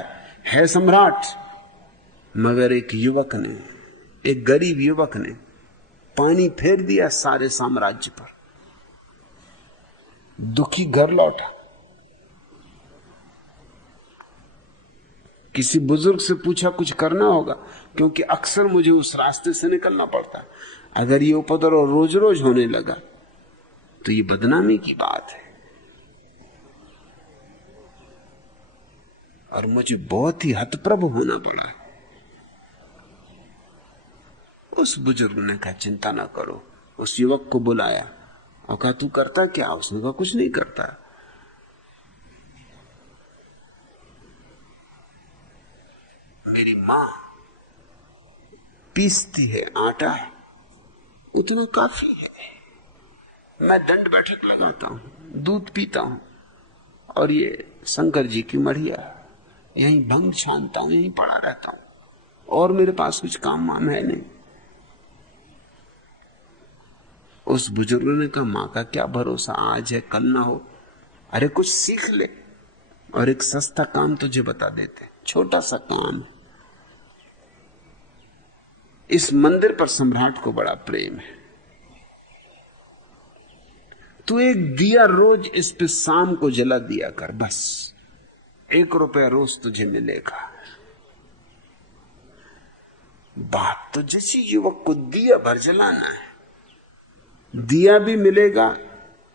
है सम्राट, मगर एक युवक ने, एक गरीब युवक ने पानी फेर दिया सारे साम्राज्य पर। दुखी घर लौटा। किसी बुजुर्ग से पूछा कुछ करना होगा, क्योंकि अक्सर मुझे उस रास्ते से निकलना पड़ता। अगर ये उपद्रव रोज रोज होने लगा तो ये बदनामी की बात है, और मुझे बहुत ही हतप्रभ होना पड़ा। उस बुजुर्ग ने कहा चिंता ना करो। उस युवक को बुलाया और कहा तू करता क्या? उसने कहा कुछ नहीं करता। मेरी मां पीसती है आटा, उतना काफी है। मैं दंड बैठक लगाता हूं, दूध पीता हूं, और ये शंकर जी की मढ़िया, यहीं भंग छानता हूं, यहीं पड़ा रहता हूं, और मेरे पास कुछ काम वाम है नहीं। उस बुजुर्ग ने कहा मां का क्या भरोसा, आज है कल ना हो। अरे कुछ सीख ले, और एक सस्ता काम तुझे बता देते, छोटा सा काम है। इस मंदिर पर सम्राट को बड़ा प्रेम है। तू एक दिया रोज इस पे शाम को जला दिया कर, बस 1 रुपया रोज तुझे मिलेगा। बात तो जैसी युवक को दिया भर जलाना है, दिया भी मिलेगा,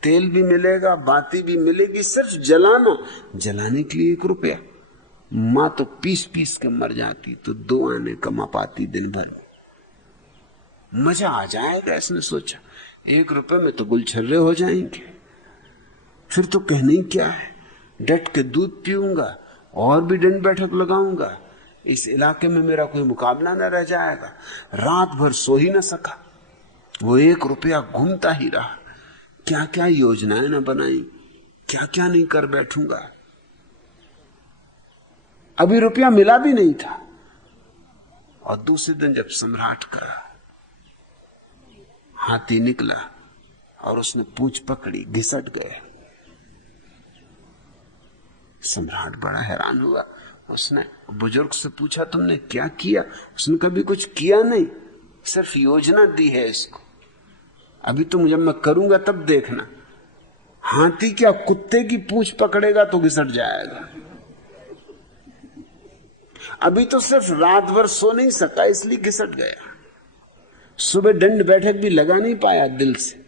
तेल भी मिलेगा, बाती भी मिलेगी, सिर्फ जलाना, जलाने के लिए 1 रुपया। मां तो पीस पीस के मर जाती, तो 2 आने कमा पाती दिन भर। मजा आ जाएगा, इसने सोचा। 1 रुपए में तो गुलछर्रे हो जाएंगे। फिर तो कहने ही क्या है, डट के दूध पीऊंगा और भी दंड बैठक लगाऊंगा। इस इलाके में मेरा कोई मुकाबला न रह जाएगा। रात भर सो ही न सका, वो 1 रुपया घूमता ही रहा। क्या क्या योजनाएं न बनाई, क्या क्या नहीं कर बैठूंगा। अभी रुपया मिला भी नहीं था, और दूसरे दिन जब सम्राट का हाथी निकला और उसने पूंछ पकड़ी, घिसट गए। सम्राट बड़ा हैरान हुआ, उसने बुजुर्ग से पूछा, तुमने क्या किया? उसने कभी कुछ किया नहीं, सिर्फ योजना दी है इसको। अभी तुम, जब मैं करूंगा तब देखना, हाथी क्या कुत्ते की पूंछ पकड़ेगा तो घिसट जाएगा। अभी तो सिर्फ रात भर सो नहीं सका इसलिए घिसट गया। सुबह दंड बैठक भी लगा नहीं पाया दिल से,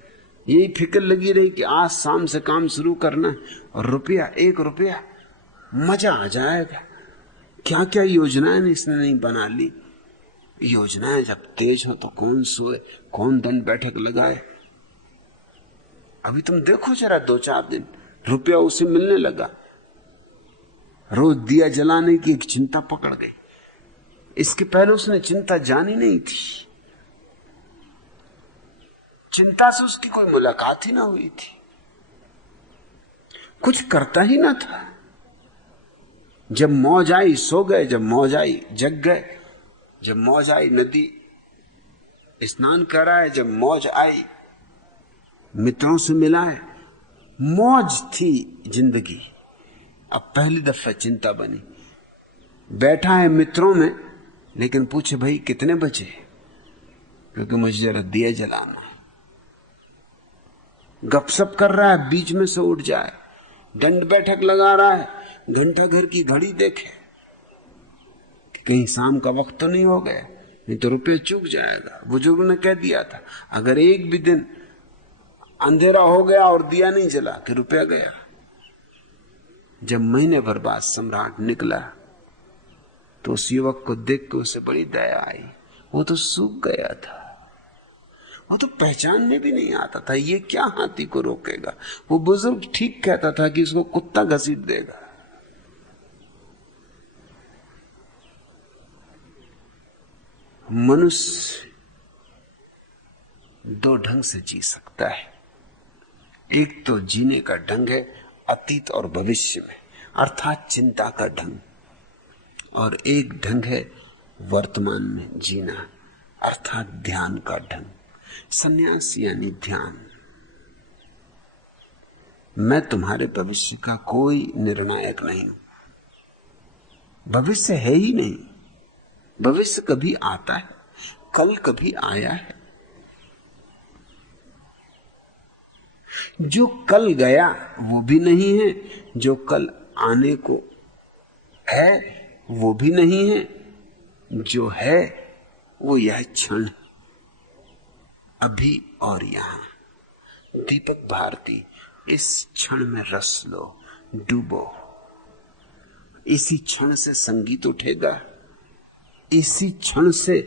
यही फिक्र लगी रही कि आज शाम से काम शुरू करना है, और रुपया, 1 रुपया, मजा आ जाएगा। क्या क्या योजनाएं इसने नहीं बना ली। योजनाएं जब तेज हो तो कौन सोए, कौन दंड बैठक लगाए। अभी तुम देखो जरा 2-4 दिन, रुपया उसे मिलने लगा, रोज दिया जलाने की एक चिंता पकड़ गई। इसके पहले उसने चिंता जानी नहीं थी, चिंता से उसकी कोई मुलाकात ही ना हुई थी, कुछ करता ही ना था। जब मौज आई सो गए, जब मौज आई जग गए, जब मौज आई नदी स्नान कराए, जब मौज आई मित्रों से मिलाए। मौज थी जिंदगी। अब पहली दफा चिंता बनी। बैठा है मित्रों में, लेकिन पूछे भाई कितने बजे, क्योंकि मुझे जरा दिया जलाना है। गपशप कर रहा है, बीच में से उठ जाए, दंड बैठक लगा रहा है, घंटा घर की घड़ी देखे कि कहीं शाम का वक्त तो नहीं हो गया, नहीं तो रुपये चूक जाएगा। बुजुर्ग ने कह दिया था, अगर एक भी दिन अंधेरा हो गया और दिया नहीं जला कि रुपया गया। जब महीने भर बाद सम्राट निकला तो उस युवक को देख के उसे बड़ी दया आई। वो तो सूख गया था, वो तो पहचानने भी नहीं आता था, ये क्या हाथी को रोकेगा। वो बुजुर्ग ठीक कहता था कि इसको कुत्ता घसीट देगा। मनुष्य 2 ढंग से जी सकता है। एक तो जीने का ढंग है अतीत और भविष्य में, अर्थात चिंता का ढंग, और एक ढंग है वर्तमान में जीना, अर्थात ध्यान का ढंग। संन्यास यानी ध्यान। मैं तुम्हारे भविष्य का कोई निर्णायक नहीं हूं, भविष्य है ही नहीं। भविष्य कभी आता है, कल कभी आया है। जो कल गया वो भी नहीं है, जो कल आने को है वो भी नहीं है, जो है वो यह क्षण, अभी और यहां। दीपक भारती, इस क्षण में रस लो, डूबो। इसी क्षण से संगीत उठेगा, इसी क्षण से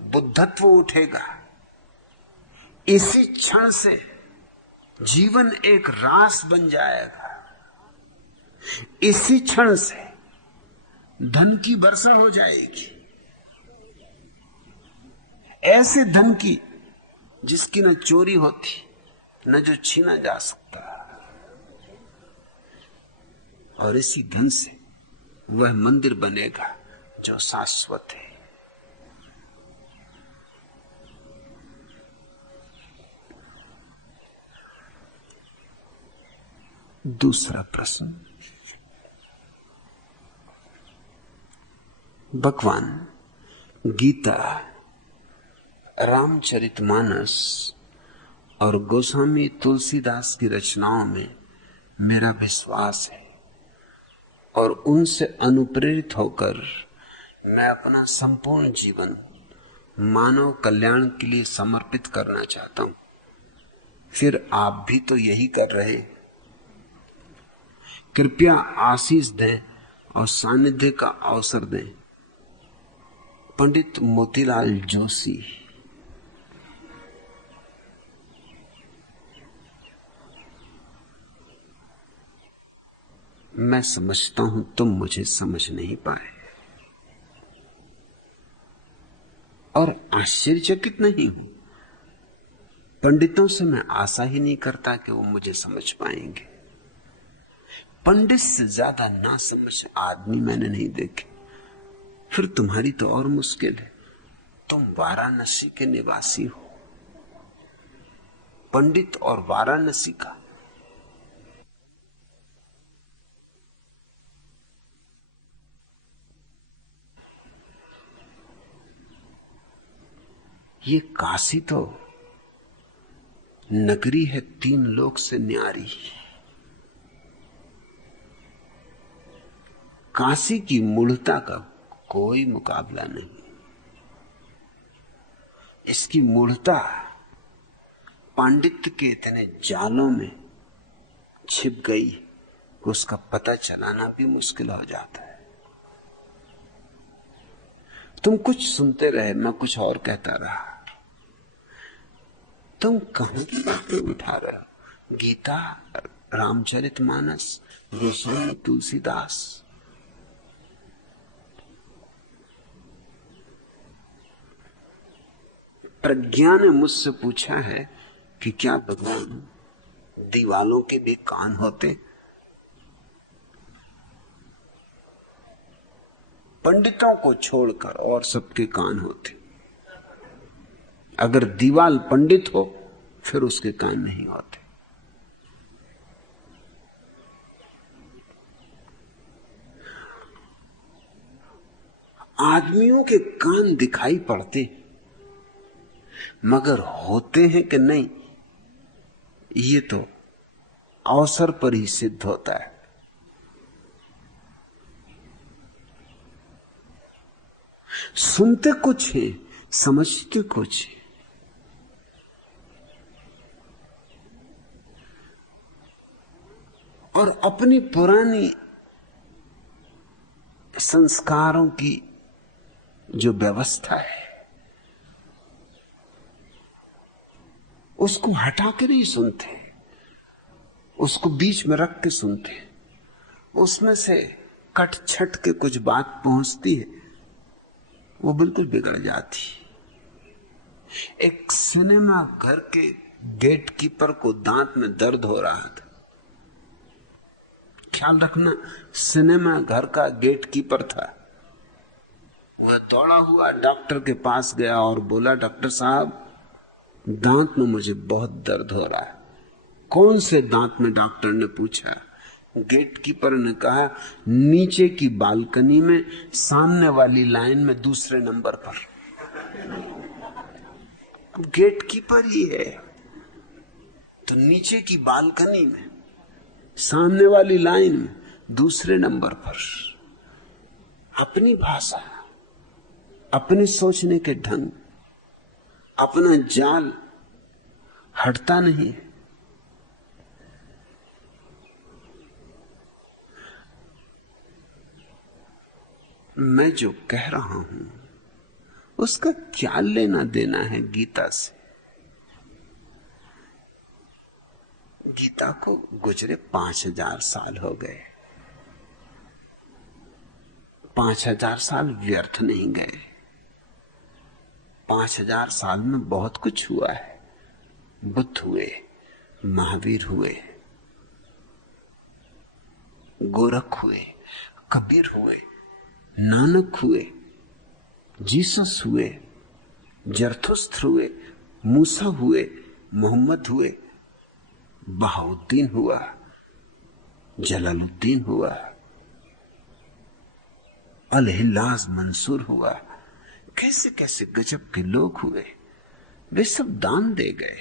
बुद्धत्व उठेगा, इसी क्षण से जीवन एक रास बन जाएगा, इसी क्षण से धन की वर्षा हो जाएगी, ऐसे धन की जिसकी न चोरी होती न जो छीना जा सकता। और इसी धन से वह मंदिर बनेगा जो शाश्वत है। दूसरा प्रश्न, भगवान गीता, रामचरितमानस और गोस्वामी तुलसीदास की रचनाओं में मेरा विश्वास है, और उनसे अनुप्रेरित होकर मैं अपना संपूर्ण जीवन मानव कल्याण के लिए समर्पित करना चाहता हूं। फिर आप भी तो यही कर रहे। कृपया आशीष दें और सानिध्य का अवसर दें। पंडित मोतीलाल जोशी। मैं समझता हूं तुम मुझे समझ नहीं पाए, और आश्चर्यचकित नहीं हूं। पंडितों से मैं आशा ही नहीं करता कि वो मुझे समझ पाएंगे। पंडित से ज्यादा ना समझ आदमी मैंने नहीं देखे। फिर तुम्हारी तो और मुश्किल है, तुम वाराणसी के निवासी हो। पंडित और वाराणसी का ये काशी तो नगरी है 3 लोक से न्यारी। काशी की मूढ़ता का कोई मुकाबला नहीं। इसकी मूढ़ता पांडित्य के इतने जालों में छिप गई कि उसका पता चलाना भी मुश्किल हो जाता है। तुम कुछ सुनते रहे, मैं कुछ और कहता रहा। तुम कहां की बातें उठा रहे हो? गीता, रामचरितमानस, गोस्वामी तुलसीदास। प्रज्ञा ने मुझसे पूछा है कि क्या भगवान दीवालों के भी कान होते? पंडितों को छोड़कर और सबके कान होते। अगर दीवाल पंडित हो फिर उसके कान नहीं होते। आदमियों के कान दिखाई पड़ते मगर होते हैं कि नहीं, ये तो अवसर पर ही सिद्ध होता है। सुनते कुछ है, समझते कुछ है। और अपनी पुरानी संस्कारों की जो व्यवस्था है उसको हटा के नहीं सुनते, उसको बीच में रख के सुनते। उसमें से कट छट के कुछ बात पहुंचती है, वो बिल्कुल बिगड़ जाती। एक सिनेमा घर के गेट कीपर को दांत में दर्द हो रहा था। ख्याल रखना, सिनेमा घर का गेट कीपर था। वह दौड़ा हुआ डॉक्टर के पास गया और बोला, डॉक्टर साहब, दांत में मुझे बहुत दर्द हो रहा है। कौन से दांत में? डॉक्टर ने पूछा। गेट कीपर ने कहा, नीचे की बालकनी में, सामने वाली लाइन में, दूसरे नंबर पर। गेट कीपर ही है तो नीचे की बालकनी में, सामने वाली लाइन में, दूसरे नंबर पर। अपनी भाषा, अपने सोचने के ढंग, अपना जाल हटता नहीं। मैं जो कह रहा हूं उसका क्या लेना देना है गीता से? गीता को गुजरे 5000 साल हो गए। 5000 साल व्यर्थ नहीं गए। 5000 साल में बहुत कुछ हुआ है। बुद्ध हुए, महावीर हुए, गोरख हुए, कबीर हुए, नानक हुए, जीसस हुए, जरथुस्त्र हुए, मूसा हुए, मोहम्मद हुए, बहाउद्दीन हुआ, जलालुद्दीन हुआ, अल-हिल्लाज मंसूर हुआ। कैसे कैसे गजब के लोग हुए। वे सब दान दे गए।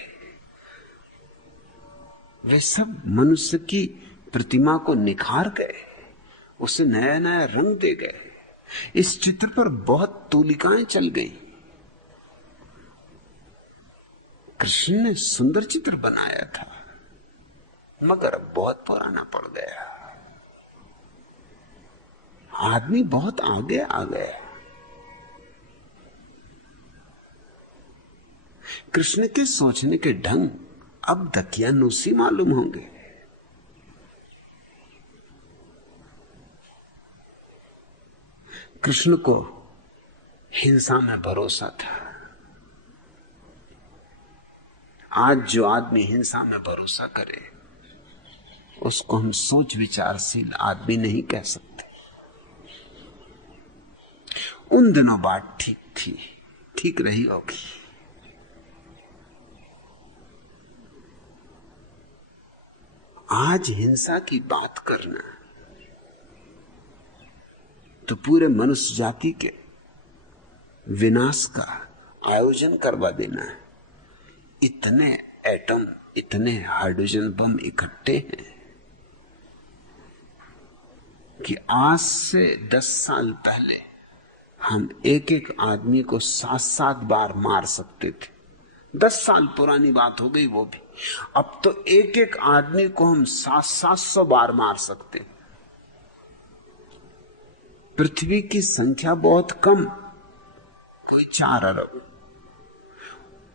वे सब मनुष्य की प्रतिमा को निखार गए, उसे नया नया रंग दे गए। इस चित्र पर बहुत तूलिकाएं चल गई। कृष्ण ने सुंदर चित्र बनाया था मगर अब बहुत पुराना पड़ गया। आदमी बहुत आगे आ गया। कृष्ण के सोचने के ढंग अब दकियानूसी मालूम होंगे। कृष्ण को हिंसा में भरोसा था। आज जो आदमी हिंसा में भरोसा करे उसको हम सोच विचारशील आदमी नहीं कह सकते। उन दिनों बात ठीक थी, ठीक रही होगी। आज हिंसा की बात करना तो पूरे मनुष्य जाति के विनाश का आयोजन करवा देना है। इतने एटम, इतने हाइड्रोजन बम इकट्ठे हैं कि आज से 10 साल पहले हम एक एक आदमी को 7-7 बार मार सकते थे। 10 साल पुरानी बात हो गई वो भी। अब तो एक एक आदमी को हम 700-700 बार मार सकते। पृथ्वी की संख्या बहुत कम, कोई 4 अरब,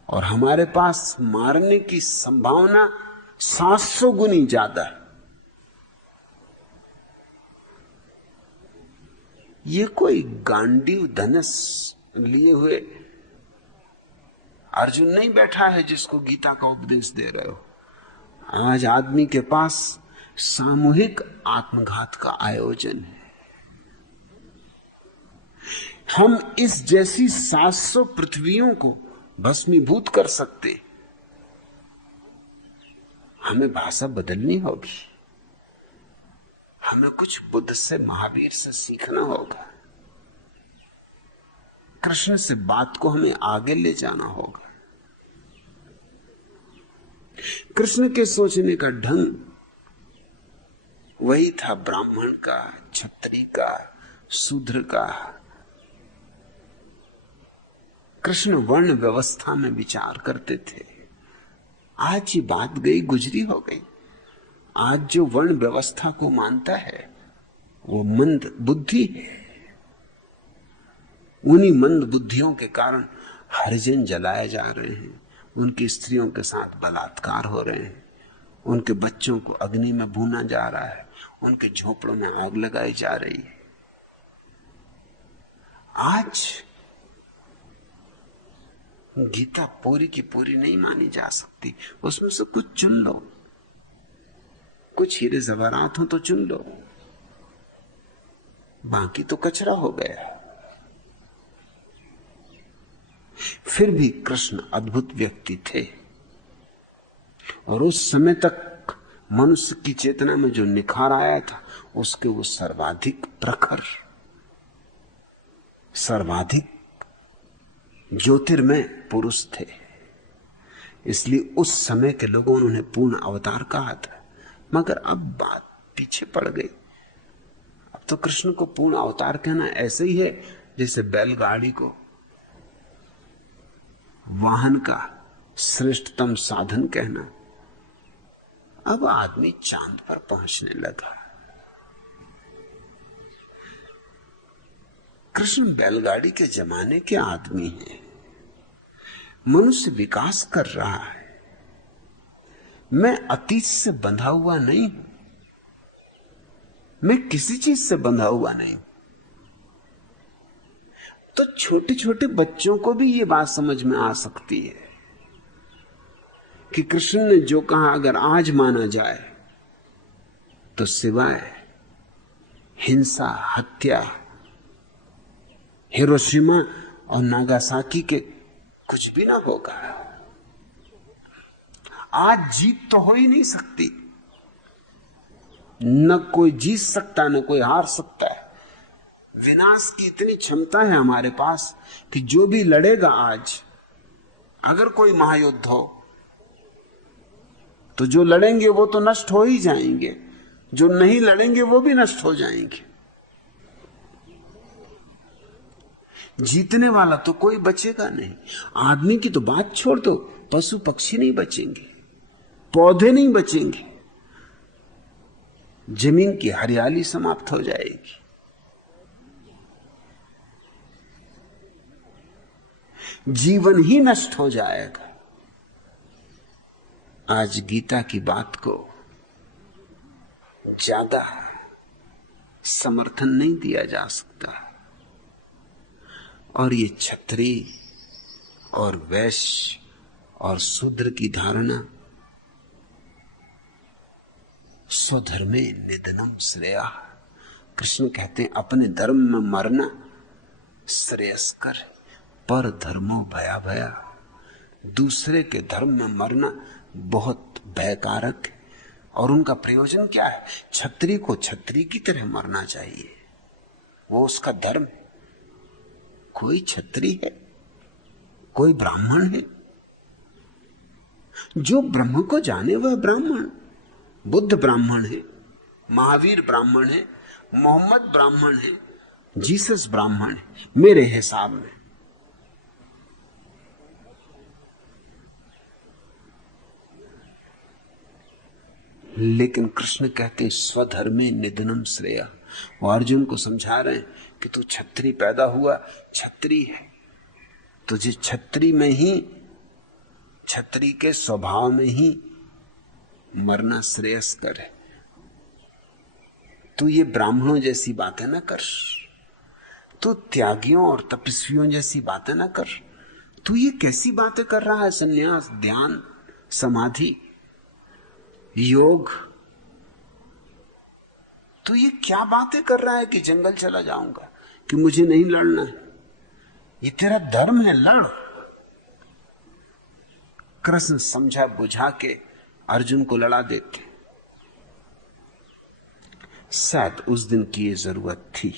और हमारे पास मारने की संभावना 700 गुनी ज्यादा है। ये कोई गांडीव धनुष लिए हुए अर्जुन नहीं बैठा है जिसको गीता का उपदेश दे रहे हो। आज आदमी के पास सामूहिक आत्मघात का आयोजन है। हम इस जैसी 700 पृथ्वियों को भस्मीभूत कर सकते। हमें भाषा बदलनी होगी, हमें कुछ बुद्ध से, महावीर से सीखना होगा। कृष्ण से बात को हमें आगे ले जाना होगा। कृष्ण के सोचने का ढंग वही था ब्राह्मण का, क्षत्रिय का, शूद्र का। कृष्ण वर्ण व्यवस्था में विचार करते थे। आज ये बात गई गुजरी हो गई। आज जो वर्ण व्यवस्था को मानता है वो मंद बुद्धि है। उन्हीं मंद बुद्धियों के कारण हरिजन जलाए जा रहे हैं, उनकी स्त्रियों के साथ बलात्कार हो रहे हैं, उनके बच्चों को अग्नि में भूना जा रहा है, उनके झोपड़ों में आग लगाई जा रही है। आज गीता पूरी की पूरी नहीं मानी जा सकती। उसमें से कुछ चुन लो, कुछ हीरे जवाहरात हो तो चुन लो, बाकी तो कचरा हो गया। फिर भी कृष्ण अद्भुत व्यक्ति थे, और उस समय तक मनुष्य की चेतना में जो निखार आया था उसके वो सर्वाधिक प्रखर, सर्वाधिक ज्योतिर्मय पुरुष थे। इसलिए उस समय के लोगों ने उन्हें पूर्ण अवतार कहा था। मगर अब बात पीछे पड़ गई। अब तो कृष्ण को पूर्ण अवतार कहना ऐसे ही है जैसे बैलगाड़ी को वाहन का श्रेष्ठतम साधन कहना। अब आदमी चांद पर पहुंचने लगा। कृष्ण बैलगाड़ी के जमाने के आदमी हैं। मनुष्य विकास कर रहा है। मैं अतीत से बंधा हुआ नहीं हूं, मैं किसी चीज से बंधा हुआ नहीं। तो छोटे छोटे बच्चों को भी ये बात समझ में आ सकती है कि कृष्ण ने जो कहा अगर आज माना जाए तो सिवाय हिंसा, हत्या, हिरोशिमा और नागासाकी के कुछ भी ना होगा। आज जीत तो हो ही नहीं सकती, न कोई जीत सकता न कोई हार सकता है। विनाश की इतनी क्षमता है हमारे पास कि जो भी लड़ेगा आज, अगर कोई महायुद्ध हो तो जो लड़ेंगे वो तो नष्ट हो ही जाएंगे, जो नहीं लड़ेंगे वो भी नष्ट हो जाएंगे। जीतने वाला तो कोई बचेगा नहीं। आदमी की तो बात छोड़ दो, पशु पक्षी नहीं बचेंगे, पौधे नहीं बचेंगे, जमीन की हरियाली समाप्त हो जाएगी। जीवन ही नष्ट हो जाएगा। आज गीता की बात को ज्यादा समर्थन नहीं दिया जा सकता, और ये क्षत्रिय और वैश्य और शूद्र की धारणा स्वधर्मे निधनम श्रेया। कृष्ण कहते हैं अपने धर्म में मरना श्रेयस्कर, पर धर्मो भया भया। दूसरे के धर्म में मरना बहुत भयकारक है। और उनका प्रयोजन क्या है? क्षत्रिय को क्षत्रिय की तरह मरना चाहिए, वो उसका धर्म है। कोई क्षत्रिय है, कोई ब्राह्मण है? जो ब्रह्म को जाने वह ब्राह्मण। बुद्ध ब्राह्मण है, महावीर ब्राह्मण है, मोहम्मद ब्राह्मण है, जीसस ब्राह्मण है मेरे हिसाब में। लेकिन कृष्ण कहते स्वधर्मे निधनम श्रेया। वो अर्जुन को समझा रहे हैं कि तू छत्री पैदा हुआ, छत्री है, तुझे छत्री में ही, छत्री के स्वभाव में ही मरना श्रेयस्कर है। तू ये ब्राह्मणों जैसी बातें ना कर, तू त्यागियों और तपस्वियों जैसी बातें ना कर। तू ये कैसी बातें कर रहा है? संन्यास, ध्यान, समाधि, योग, तू ये क्या बातें कर रहा है कि जंगल चला जाऊंगा, कि मुझे नहीं लड़ना है? ये तेरा धर्म है, लड़। कृष्ण समझा बुझा के अर्जुन को लड़ा देते। शायद उस दिन की ये जरूरत थी,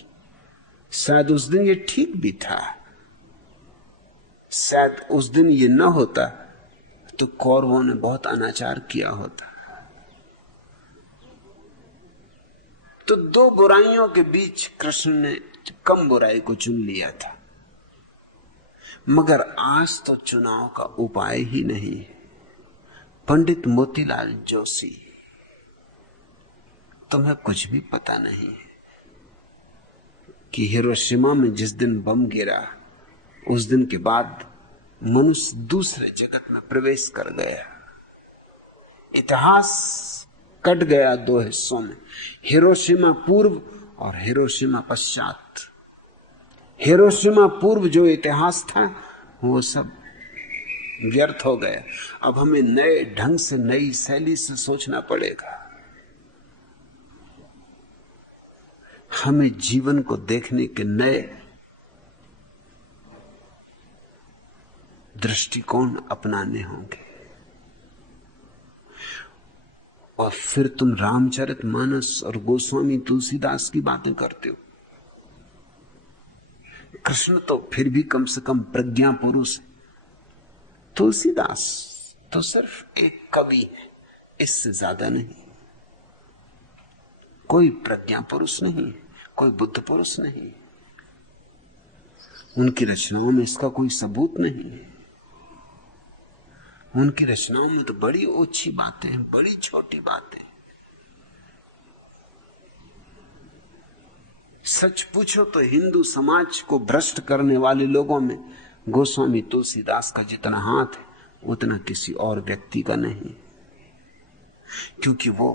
शायद उस दिन ये ठीक भी था। शायद उस दिन ये न होता तो कौरवों ने बहुत अनाचार किया होता। तो दो बुराइयों के बीच कृष्ण ने कम बुराई को चुन लिया था। मगर आज तो चुनाव का उपाय ही नहीं है। पंडित मोतीलाल जोशी, तुम्हें कुछ भी पता नहीं है कि हिरोशिमा में जिस दिन बम गिरा उस दिन के बाद मनुष्य दूसरे जगत में प्रवेश कर गया। इतिहास कट गया दो हिस्सों में, हिरोशिमा पूर्व और हिरोशिमा पश्चात। हिरोशिमा पूर्व जो इतिहास था वो सब व्यर्थ हो गया। अब हमें नए ढंग से, नई शैली से सोचना पड़ेगा। हमें जीवन को देखने के नए दृष्टिकोण अपनाने होंगे। और फिर तुम रामचरितमानस और गोस्वामी तुलसीदास की बातें करते हो। कृष्ण तो फिर भी कम से कम प्रज्ञा पुरुष है, तुलसीदास तो सिर्फ एक कवि है, इससे ज्यादा नहीं। कोई प्रज्ञा पुरुष नहीं, कोई बुद्ध पुरुष नहीं, उनकी रचनाओं में इसका कोई सबूत नहीं है। उनकी रचनाओं में तो बड़ी ओछी बातें हैं, बड़ी छोटी बातें। सच पूछो तो हिंदू समाज को भ्रष्ट करने वाले लोगों में गोस्वामी तुलसीदास का जितना हाथ है उतना किसी और व्यक्ति का नहीं, क्योंकि वो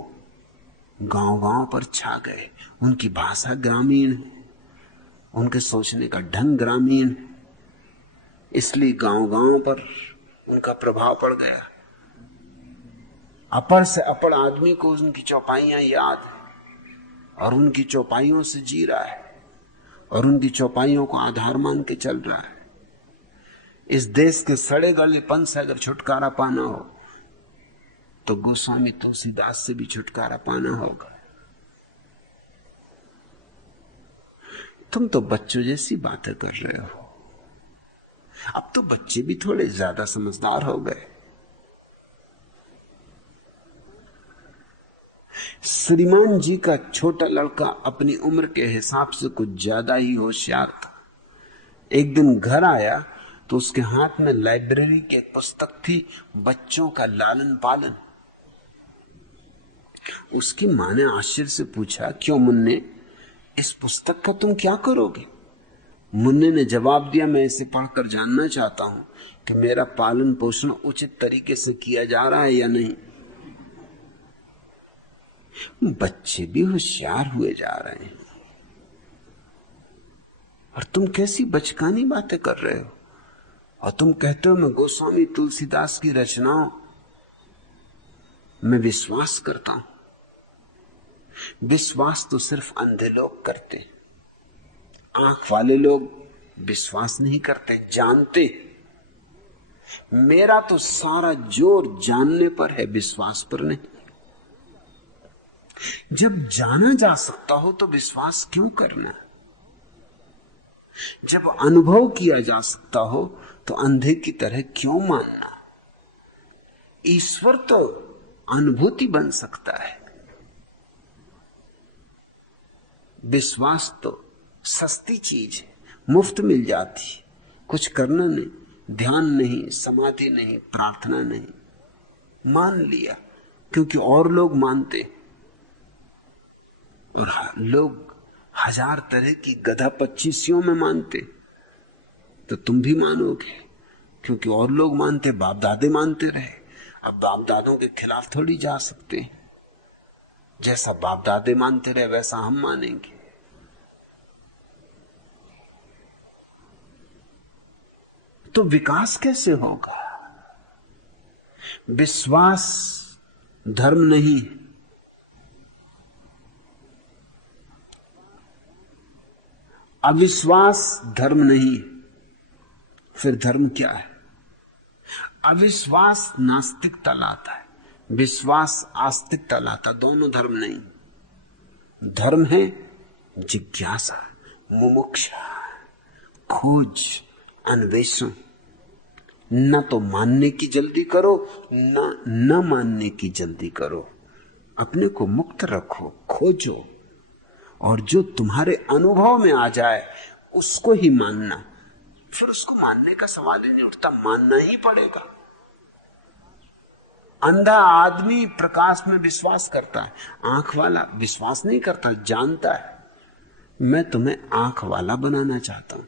गांव-गांव पर छा गए। उनकी भाषा ग्रामीण है, उनके सोचने का ढंग ग्रामीण है, इसलिए गांव-गांव पर उनका प्रभाव पड़ गया। अपर से अपर आदमी को उनकी चौपाइयां याद है और उनकी चौपाइयों से जी रहा है और उनकी चौपाइयों को आधार मान के चल रहा है। इस देश के सड़े गलेपन से अगर छुटकारा पाना हो तो गोस्वामी तुलसीदास से भी छुटकारा पाना होगा। तुम तो बच्चों जैसी बातें कर रहे हो। अब तो बच्चे भी थोड़े ज्यादा समझदार हो गए। श्रीमान जी का छोटा लड़का अपनी उम्र के हिसाब से कुछ ज्यादा ही होशियार था। एक दिन घर आया तो उसके हाथ में लाइब्रेरी की एक पुस्तक थी, बच्चों का लालन पालन। उसकी मां ने आश्चर्य से पूछा, क्यों मुन्ने, इस पुस्तक का तुम क्या करोगे? मुन्ने ने जवाब दिया, मैं इसे पढ़कर जानना चाहता हूं कि मेरा पालन पोषण उचित तरीके से किया जा रहा है या नहीं। बच्चे भी होशियार हुए जा रहे हैं और तुम कैसी बचकानी बातें कर रहे हो। और तुम कहते हो मैं गोस्वामी तुलसीदास की रचनाओं में विश्वास करता हूं। विश्वास तो सिर्फ अंधे लोग करते हैं, आंख वाले लोग विश्वास नहीं करते, जानते। मेरा तो सारा जोर जानने पर है, विश्वास पर नहीं। जब जाना जा सकता हो तो विश्वास क्यों करना? जब अनुभव किया जा सकता हो तो अंधे की तरह क्यों मानना? ईश्वर तो अनुभूति बन सकता है, विश्वास तो सस्ती चीज है, मुफ्त मिल जाती, कुछ करना नहीं, ध्यान नहीं, समाधि नहीं, प्रार्थना नहीं, मान लिया क्योंकि और लोग मानते, और लोग हजार तरह की गधा पच्चीसियों में मानते, तो तुम भी मानोगे क्योंकि और लोग मानते, बाप दादे मानते रहे। अब बाप दादों के खिलाफ थोड़ी जा सकते, जैसा बाप दादे मानते रहे वैसा हम मानेंगे। तो विकास कैसे होगा? विश्वास धर्म नहीं, अविश्वास धर्म नहीं, फिर धर्म क्या है? अविश्वास नास्तिकता लाता है, विश्वास आस्तिकता लाता, दोनों धर्म नहीं। धर्म है जिज्ञासा, मुमुक्षा, खोज, अन्वेषण। न तो मानने की जल्दी करो, न मानने की जल्दी करो, अपने को मुक्त रखो, खोजो, और जो तुम्हारे अनुभव में आ जाए उसको ही मानना। फिर उसको मानने का सवाल ही नहीं उठता, मानना ही पड़ेगा। अंधा आदमी प्रकाश में विश्वास करता है, आंख वाला विश्वास नहीं करता, जानता है। मैं तुम्हें आंख वाला बनाना चाहता हूं,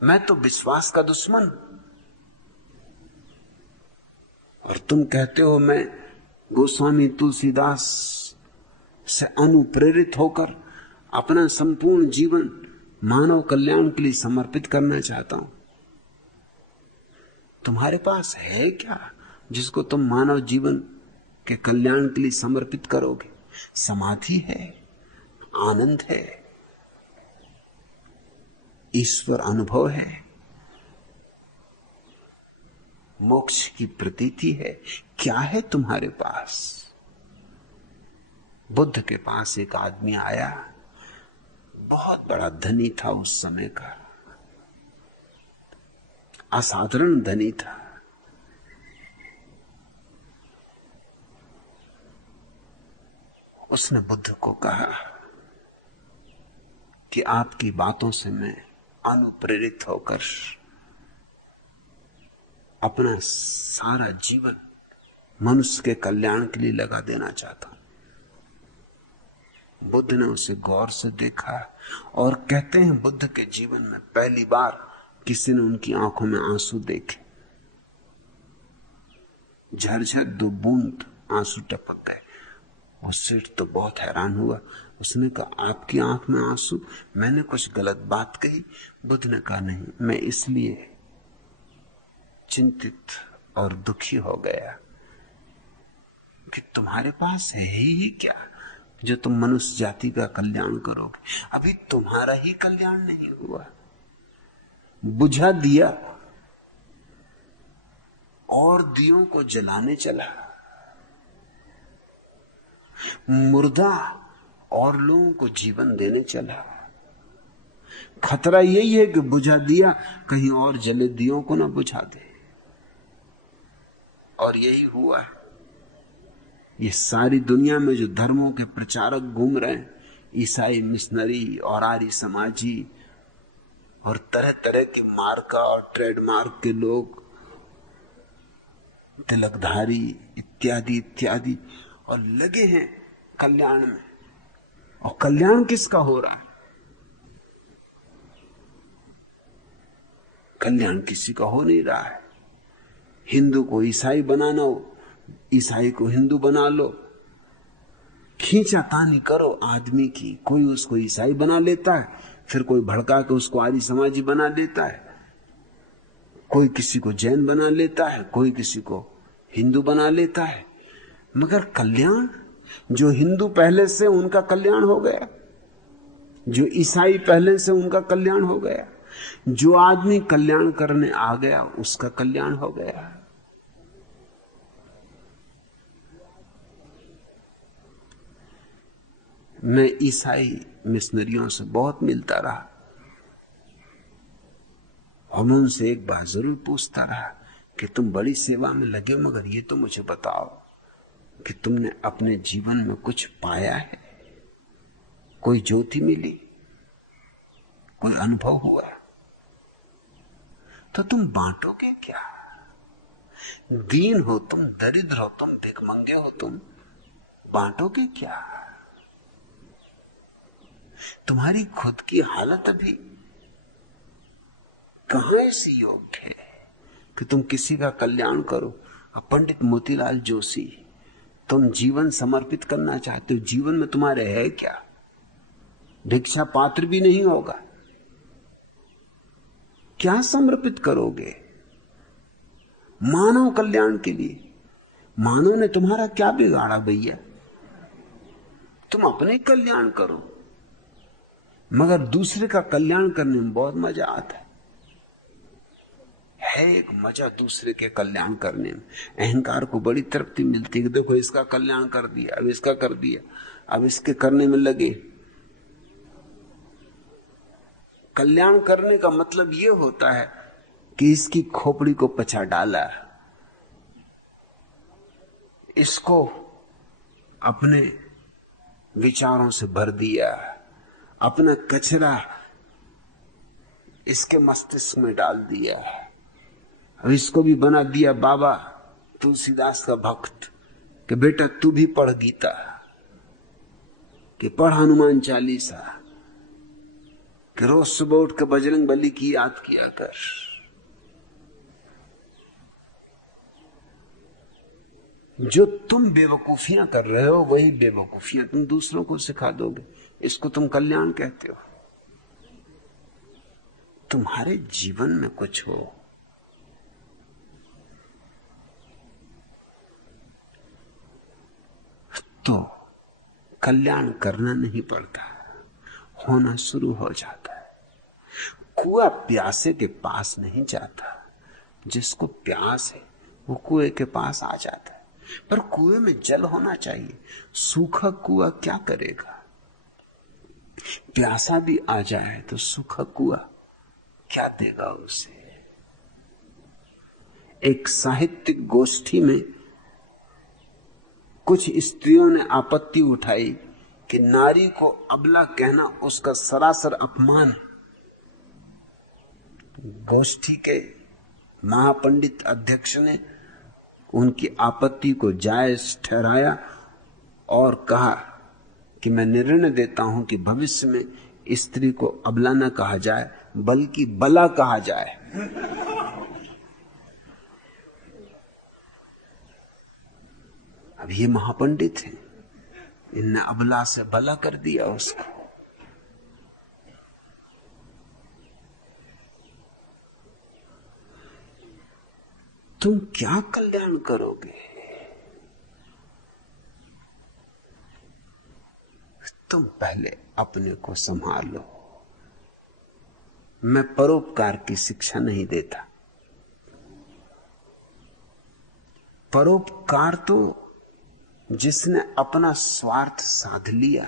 मैं तो विश्वास का दुश्मन। और तुम कहते हो मैं गोस्वामी तुलसीदास से अनुप्रेरित होकर अपना संपूर्ण जीवन मानव कल्याण के लिए समर्पित करना चाहता हूं। तुम्हारे पास है क्या जिसको तुम मानव जीवन के कल्याण के लिए समर्पित करोगे? समाधि है, आनंद है, ईश्वर अनुभव है, मोक्ष की प्रतीति है। क्या है तुम्हारे पास? बुद्ध के पास एक आदमी आया, बहुत बड़ा धनी था उस समय का, असाधारण धनी था। उसने बुद्ध को कहा कि आपकी बातों से मैं अनुप्रेरित होकर अपना सारा जीवन मनुष्य के कल्याण के लिए लगा देना चाहता हूं। बुद्ध ने उसे गौर से देखा, और कहते हैं बुद्ध के जीवन में पहली बार किसी ने उनकी आंखों में आंसू देखे। झरझर 2 बूंद आंसू टपक गए। और सेठ तो बहुत हैरान हुआ। उसने कहा आपकी आंख में आंसू, मैंने कुछ गलत बात कही? बुद्ध ने कहा नहीं, मैं इसलिए चिंतित और दुखी हो गया कि तुम्हारे पास है ही क्या जो तुम मनुष्य जाति का कल्याण करोगे। अभी तुम्हारा ही कल्याण नहीं हुआ, बुझा दिया और दियों को जलाने चला, मुर्दा और लोगों को जीवन देने चला। खतरा यही है कि बुझा दिया कहीं और जले दियों को ना बुझा दे। और यही हुआ है। ये सारी दुनिया में जो धर्मों के प्रचारक घूम रहे हैं, ईसाई मिशनरी और आर्य समाजी और तरह तरह के मार्का और ट्रेडमार्क के लोग, तिलकधारी इत्यादि इत्यादि, और लगे हैं कल्याण में। और कल्याण किसका हो रहा है? कल्याण किसी का हो नहीं रहा है। हिंदू को ईसाई बनाना हो, ईसाई को हिंदू बना लो, खींचातानी करो आदमी की। कोई उसको ईसाई बना लेता है, फिर कोई भड़का के उसको आर्य समाजी बना लेता है, कोई किसी को जैन बना लेता है, कोई किसी को हिंदू बना लेता है। मगर कल्याण, जो हिंदू पहले से उनका कल्याण हो गया, जो ईसाई पहले से उनका कल्याण हो गया, जो आदमी कल्याण करने आ गया उसका कल्याण हो गया। मैं ईसाई मिशनरियों से बहुत मिलता रहा और मैं उनसे एक बार जरूर पूछता रहा कि तुम बड़ी सेवा में लगे, मगर ये तो मुझे बताओ कि तुमने अपने जीवन में कुछ पाया है, कोई ज्योति मिली, कोई अनुभव हुआ? तो तुम बांटोगे क्या? दीन हो तुम, दरिद्र हो तुम, भिखमंगे हो तुम, बांटोगे क्या? तुम्हारी खुद की हालत अभी कहां ऐसी योग्य है कि तुम किसी का कल्याण करो? अब पंडित मोतीलाल जोशी, तुम जीवन समर्पित करना चाहते हो, जीवन में तुम्हारे है क्या? भिक्षा पात्र भी नहीं होगा, क्या समर्पित करोगे मानव कल्याण के लिए? मानव ने तुम्हारा क्या बिगाड़ा भैया? तुम अपने कल्याण करो, मगर दूसरे का कल्याण करने में बहुत मजा आता है एक मजा दूसरे के कल्याण करने में। अहंकार को बड़ी तृप्ति मिलती है कि देखो इसका कल्याण कर दिया, अब इसका कर दिया, अब इसके करने में लगे। कल्याण करने का मतलब यह होता है कि इसकी खोपड़ी को पचा डाला, इसको अपने विचारों से भर दिया, अपना कचरा इसके मस्तिष्क में डाल दिया, अब इसको भी बना दिया बाबा तुलसीदास का भक्त कि बेटा तू भी पढ़ गीता, कि पढ़ हनुमान चालीसा, कि रोज सुबह उठ कर बजरंग बली की याद किया कर। जो तुम बेवकूफियां कर रहे हो वही बेवकूफियां तुम दूसरों को सिखा दोगे, इसको तुम कल्याण कहते हो। तुम्हारे जीवन में कुछ हो तो कल्याण करना नहीं पड़ता, होना शुरू हो जाता है। कुआं प्यासे के पास नहीं जाता, जिसको प्यास है वो कुएं के पास आ जाता है। पर कुएं में जल होना चाहिए, सूखा कुआं क्या करेगा? प्यासा भी आ जाए तो सूखा कुआं क्या देगा उसे? एक साहित्यिक गोष्ठी में कुछ स्त्रियों ने आपत्ति उठाई कि नारी को अबला कहना उसका सरासर अपमान। गोष्ठी के महापंडित अध्यक्ष ने उनकी आपत्ति को जायज ठहराया और कहा कि मैं निर्णय देता हूं कि भविष्य में स्त्री को अबला न कहा जाए बल्कि बला कहा जाए। अब ये महापंडित हैं, इनने अबला से बला कर दिया उसको। तुम क्या कल्याण करोगे? तुम पहले अपने को संभालो। मैं परोपकार की शिक्षा नहीं देता। परोपकार तो जिसने अपना स्वार्थ साध लिया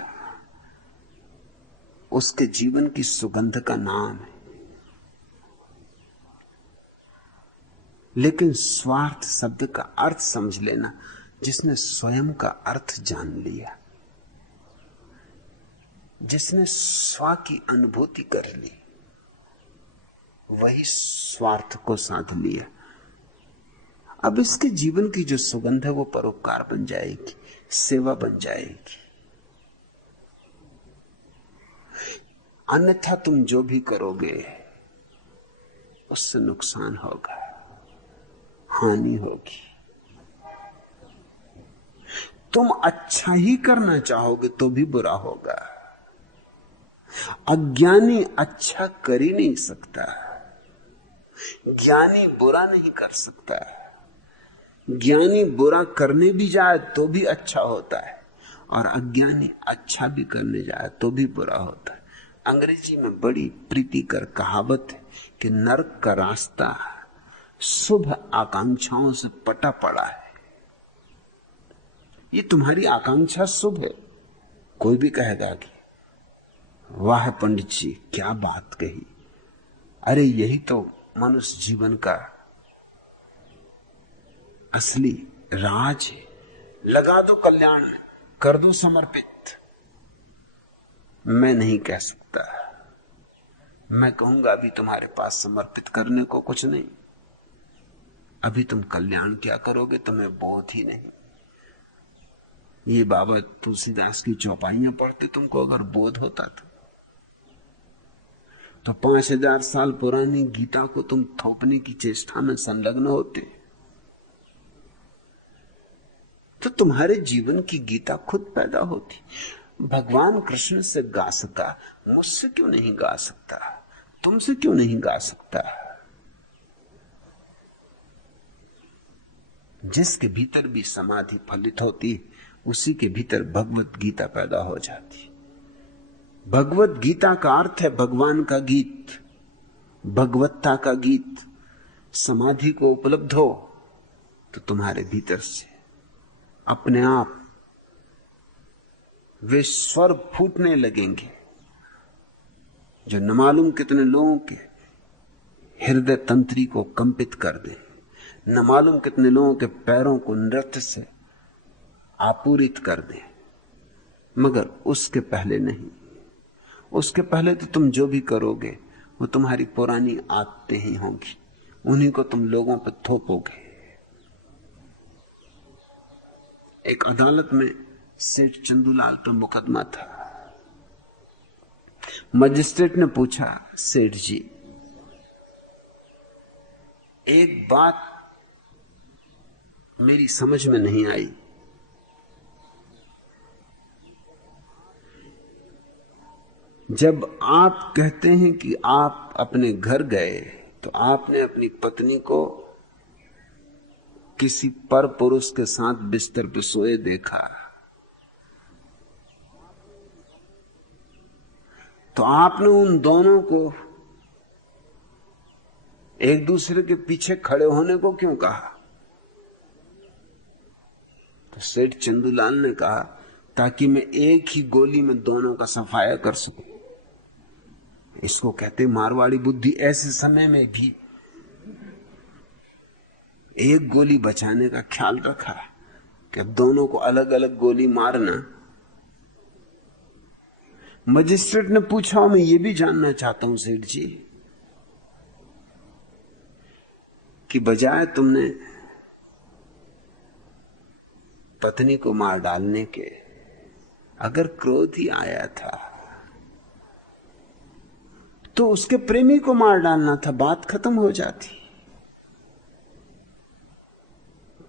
उसके जीवन की सुगंध का नाम है। लेकिन स्वार्थ शब्द का अर्थ समझ लेना, जिसने स्वयं का अर्थ जान लिया, जिसने स्व की अनुभूति कर ली, वही स्वार्थ को साध लिया। अब इसके जीवन की जो सुगंध है वो परोपकार बन जाएगी, सेवा बन जाएगी। अन्यथा तुम जो भी करोगे उससे नुकसान होगा, हानि होगी। तुम अच्छा ही करना चाहोगे तो भी बुरा होगा। अज्ञानी अच्छा कर ही नहीं सकता, ज्ञानी बुरा नहीं कर सकता। ज्ञानी बुरा करने भी जाए तो भी अच्छा होता है, और अज्ञानी अच्छा भी करने जाए तो भी बुरा होता है। अंग्रेजी में बड़ी प्रीतिकर कहावत है कि नरक का रास्ता शुभ आकांक्षाओं से पटा पड़ा है। ये तुम्हारी आकांक्षा शुभ है। कोई भी कहेगा कि वाह पंडित जी क्या बात कही, अरे यही तो मनुष्य जीवन का असली राज है। लगा दो कल्याण में, कर दो समर्पित। मैं नहीं कह सकता, मैं कहूंगा अभी तुम्हारे पास समर्पित करने को कुछ नहीं। अभी तुम कल्याण क्या करोगे तुम्हें बोध ही नहीं। ये बाबा तुलसीदास की चौपाइयां पढ़ते तुमको अगर बोध होता तो 5000 साल पुरानी गीता को तुम थोपने की चेष्टा में संलग्न होते तो तुम्हारे जीवन की गीता खुद पैदा होती। भगवान कृष्ण से गा सका, मुझसे क्यों नहीं गा सकता, तुमसे क्यों नहीं गा सकता। जिसके भीतर भी समाधि फलित होती उसी के भीतर भगवत गीता पैदा हो जाती। भगवत गीता का अर्थ है भगवान का गीत, भगवत्ता का गीत। समाधि को उपलब्ध हो तो तुम्हारे भीतर से अपने आप वे स्वर फूटने लगेंगे जो न मालूम कितने लोगों के हृदय तंत्री को कंपित कर दे, न मालूम कितने लोगों के पैरों को नृत्य से आपूरित कर दे। मगर उसके पहले नहीं, उसके पहले तो तुम जो भी करोगे वो तुम्हारी पुरानी आदतें ही होंगी, उन्हीं को तुम लोगों पर थोपोगे। एक अदालत में सेठ चंदूलाल पर मुकदमा था। मजिस्ट्रेट ने पूछा, सेठ जी एक बात मेरी समझ में नहीं आई। जब आप कहते हैं कि आप अपने घर गए तो आपने अपनी पत्नी को किसी पर पुरुष के साथ बिस्तर पर सोए देखा, तो आपने उन दोनों को एक दूसरे के पीछे खड़े होने को क्यों कहा? तो सेठ चंदूलाल ने कहा, ताकि मैं एक ही गोली में दोनों का सफाया कर सकूं। इसको कहते मारवाड़ी बुद्धि। ऐसे समय में भी एक गोली बचाने का ख्याल रखा कि अब दोनों को अलग अलग गोली मारना। मजिस्ट्रेट ने पूछा, मैं ये भी जानना चाहता हूं सेठ जी कि बजाय तुमने पत्नी को मार डालने के अगर क्रोध ही आया था तो उसके प्रेमी को मार डालना था, बात खत्म हो जाती।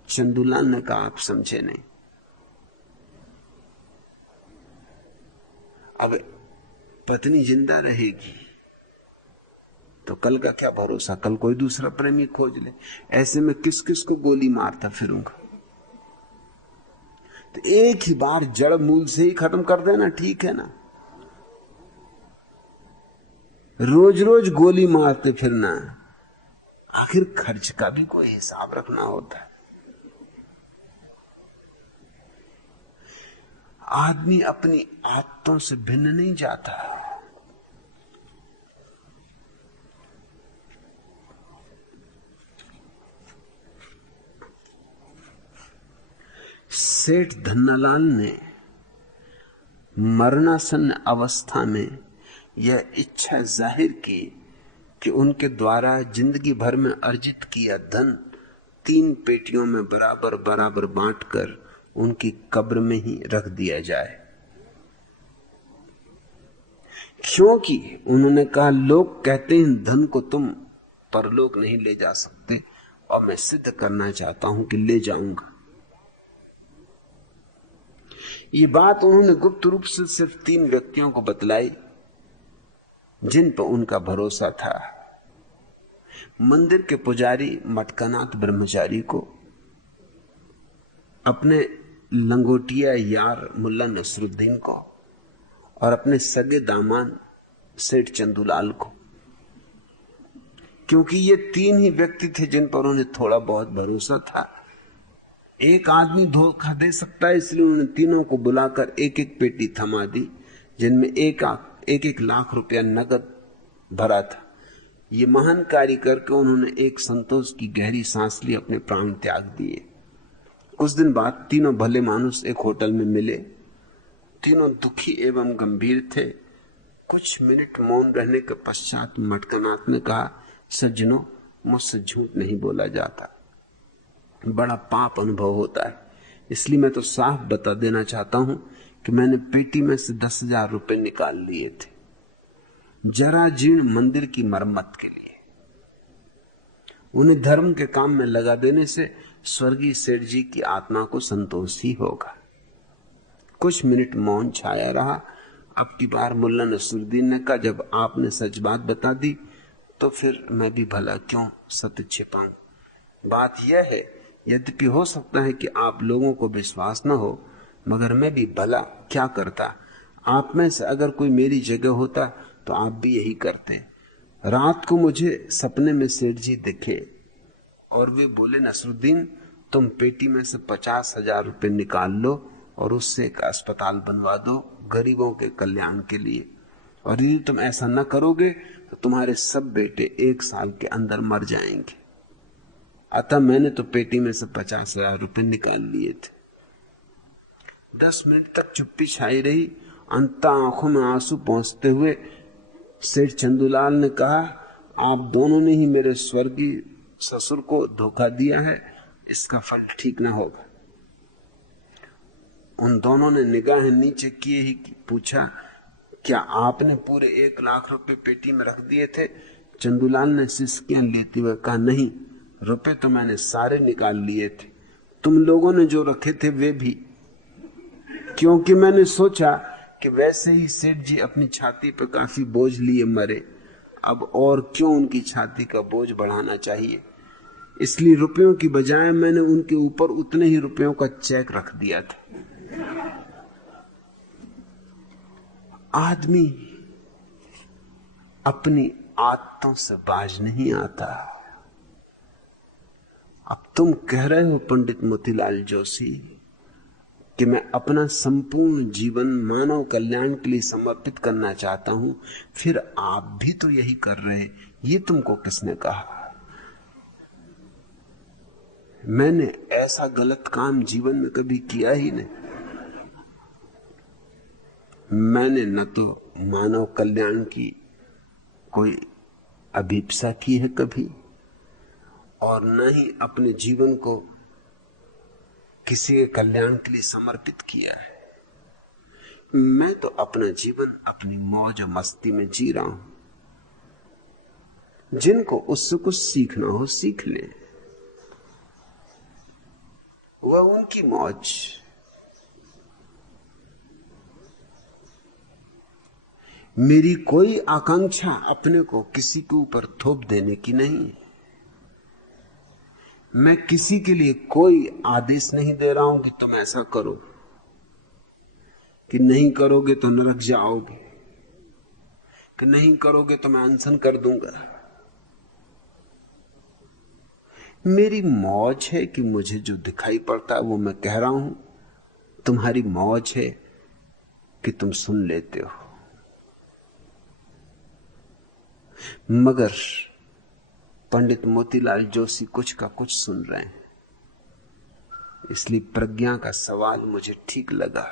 चंदूलाल ने कहा, आप समझे नहीं। अब पत्नी जिंदा रहेगी तो कल का क्या भरोसा, कल कोई दूसरा प्रेमी खोज ले। ऐसे में किस किस को गोली मारता फिरूंगा। तो एक ही बार जड़ मूल से ही खत्म कर देना ठीक है ना। रोज रोज गोली मारते फिरना, आखिर खर्च का भी कोई हिसाब रखना होता है। आदमी अपनी आदतों से भिन्न नहीं जाता। सेठ धन्नालाल ने मरणासन्न अवस्था में यह इच्छा जाहिर की कि उनके द्वारा जिंदगी भर में अर्जित किया धन 3 पेटियों में बराबर बराबर बांटकर उनकी कब्र में ही रख दिया जाए। क्योंकि उन्होंने कहा, लोग कहते हैं धन को तुम परलोक नहीं ले जा सकते, और मैं सिद्ध करना चाहता हूं कि ले जाऊंगा। ये बात उन्होंने गुप्त रूप से सिर्फ 3 व्यक्तियों को बतलाई जिन पर उनका भरोसा था। मंदिर के पुजारी मटकानाथ ब्रह्मचारी को, अपने लंगोटिया यार मुल्ला नसरुद्दीन को, और अपने सगे दामाद सेठ चंदूलाल को। क्योंकि ये 3 ही व्यक्ति थे जिन पर उन्हें थोड़ा बहुत भरोसा था। एक आदमी धोखा दे सकता है, इसलिए उन्होंने तीनों को बुलाकर एक एक पेटी थमा दी, जिनमें एक 1 लाख रुपया नगद भरा था। ये महान कार्य करके उन्होंने एक संतोष की गहरी सांस ली, अपने प्राण त्याग दिए। कुछ दिन बाद तीनों भले मानुस एक होटल में मिले। तीनों दुखी एवं गंभीर थे। कुछ मिनट मौन रहने के पश्चात मटकनाथ ने कहा, सज्जनों, मुझसे झूठ नहीं बोला जाता, बड़ा पाप अनुभव होता है, इसलिए मैं तो साफ बता देना चाहता हूं कि मैंने पेटी में से 10,000 रुपए निकाल लिए थे जरा जीर्ण मंदिर की मरम्मत के लिए। उन्हें धर्म के काम में लगा देने से स्वर्गीय सेठ जी की आत्मा को संतोष ही होगा। कुछ मिनट मौन छाया रहा। अब की बार मुल्ला नसरुद्दीन ने कहा, जब आपने सच बात बता दी तो फिर मैं भी भला क्यों सत्य छिपाऊं। बात यह है, यद्यपि हो सकता है कि आप लोगों को विश्वास न हो, मगर मैं भी भला क्या करता। आप में से अगर कोई मेरी जगह होता तो आप भी यही करते। रात को मुझे सपने में सेठ जी दिखे और वे बोले, नसरुद्दीन, तुम पेटी में से 50,000 रुपए निकाल लो और उससे एक अस्पताल बनवा दो गरीबों के कल्याण के लिए, और यदि तुम ऐसा न करोगे तो तुम्हारे सब बेटे 1 साल के अंदर मर जाएंगे। अतः मैंने तो पेटी में से 50,000 रुपए निकाल लिए थे। 10 मिनट तक चुप्पी छाई रही। अंत आंखों में आंसू पहुंचते हुए सेठ चंदूलाल ने कहा, आप दोनों ने ही मेरे स्वर्गीय ससुर को धोखा दिया है, इसका फल ठीक ना होगा। उन दोनों ने निगाहें नीचे किए ही पूछा, क्या आपने पूरे 1 लाख रुपए पेटी में रख दिए थे? चंदूलाल ने सिसकियां लेते हुए कहा, नहीं, रुपए तो मैंने सारे निकाल लिए थे, तुम लोगों ने जो रखे थे वे भी, क्योंकि मैंने सोचा कि वैसे ही सेठ जी अपनी छाती पर काफी बोझ लिए मरे, अब और क्यों उनकी छाती का बोझ बढ़ाना चाहिए, इसलिए रुपयों की बजाय मैंने उनके ऊपर उतने ही रुपयों का चेक रख दिया था। आदमी अपनी आदतों से बाज नहीं आता। अब तुम कह रहे हो पंडित मोतीलाल जोशी कि मैं अपना संपूर्ण जीवन मानव कल्याण के लिए समर्पित करना चाहता हूं, फिर आप भी तो यही कर रहे, ये तुमको किसने कहा? मैंने ऐसा गलत काम जीवन में कभी किया ही नहीं। मैंने न तो मानव कल्याण की कोई अभिप्सा की है कभी, और न ही अपने जीवन को किसी के कल्याण के लिए समर्पित किया है। मैं तो अपना जीवन अपनी मौज और मस्ती में जी रहा हूं। जिनको उससे कुछ सीखना हो सीख ले, वह उनकी मौज। मेरी कोई आकांक्षा अपने को किसी के ऊपर थोप देने की नहीं है। मैं किसी के लिए कोई आदेश नहीं दे रहा हूं कि तुम ऐसा करो, कि नहीं करोगे तो नरक जाओगे, कि नहीं करोगे तो मैं अनशन कर दूंगा। मेरी मौज है कि मुझे जो दिखाई पड़ता है वो मैं कह रहा हूं। तुम्हारी मौज है कि तुम सुन लेते हो। मगर पंडित मोतीलाल जोशी कुछ का कुछ सुन रहे हैं, इसलिए प्रज्ञा का सवाल मुझे ठीक लगा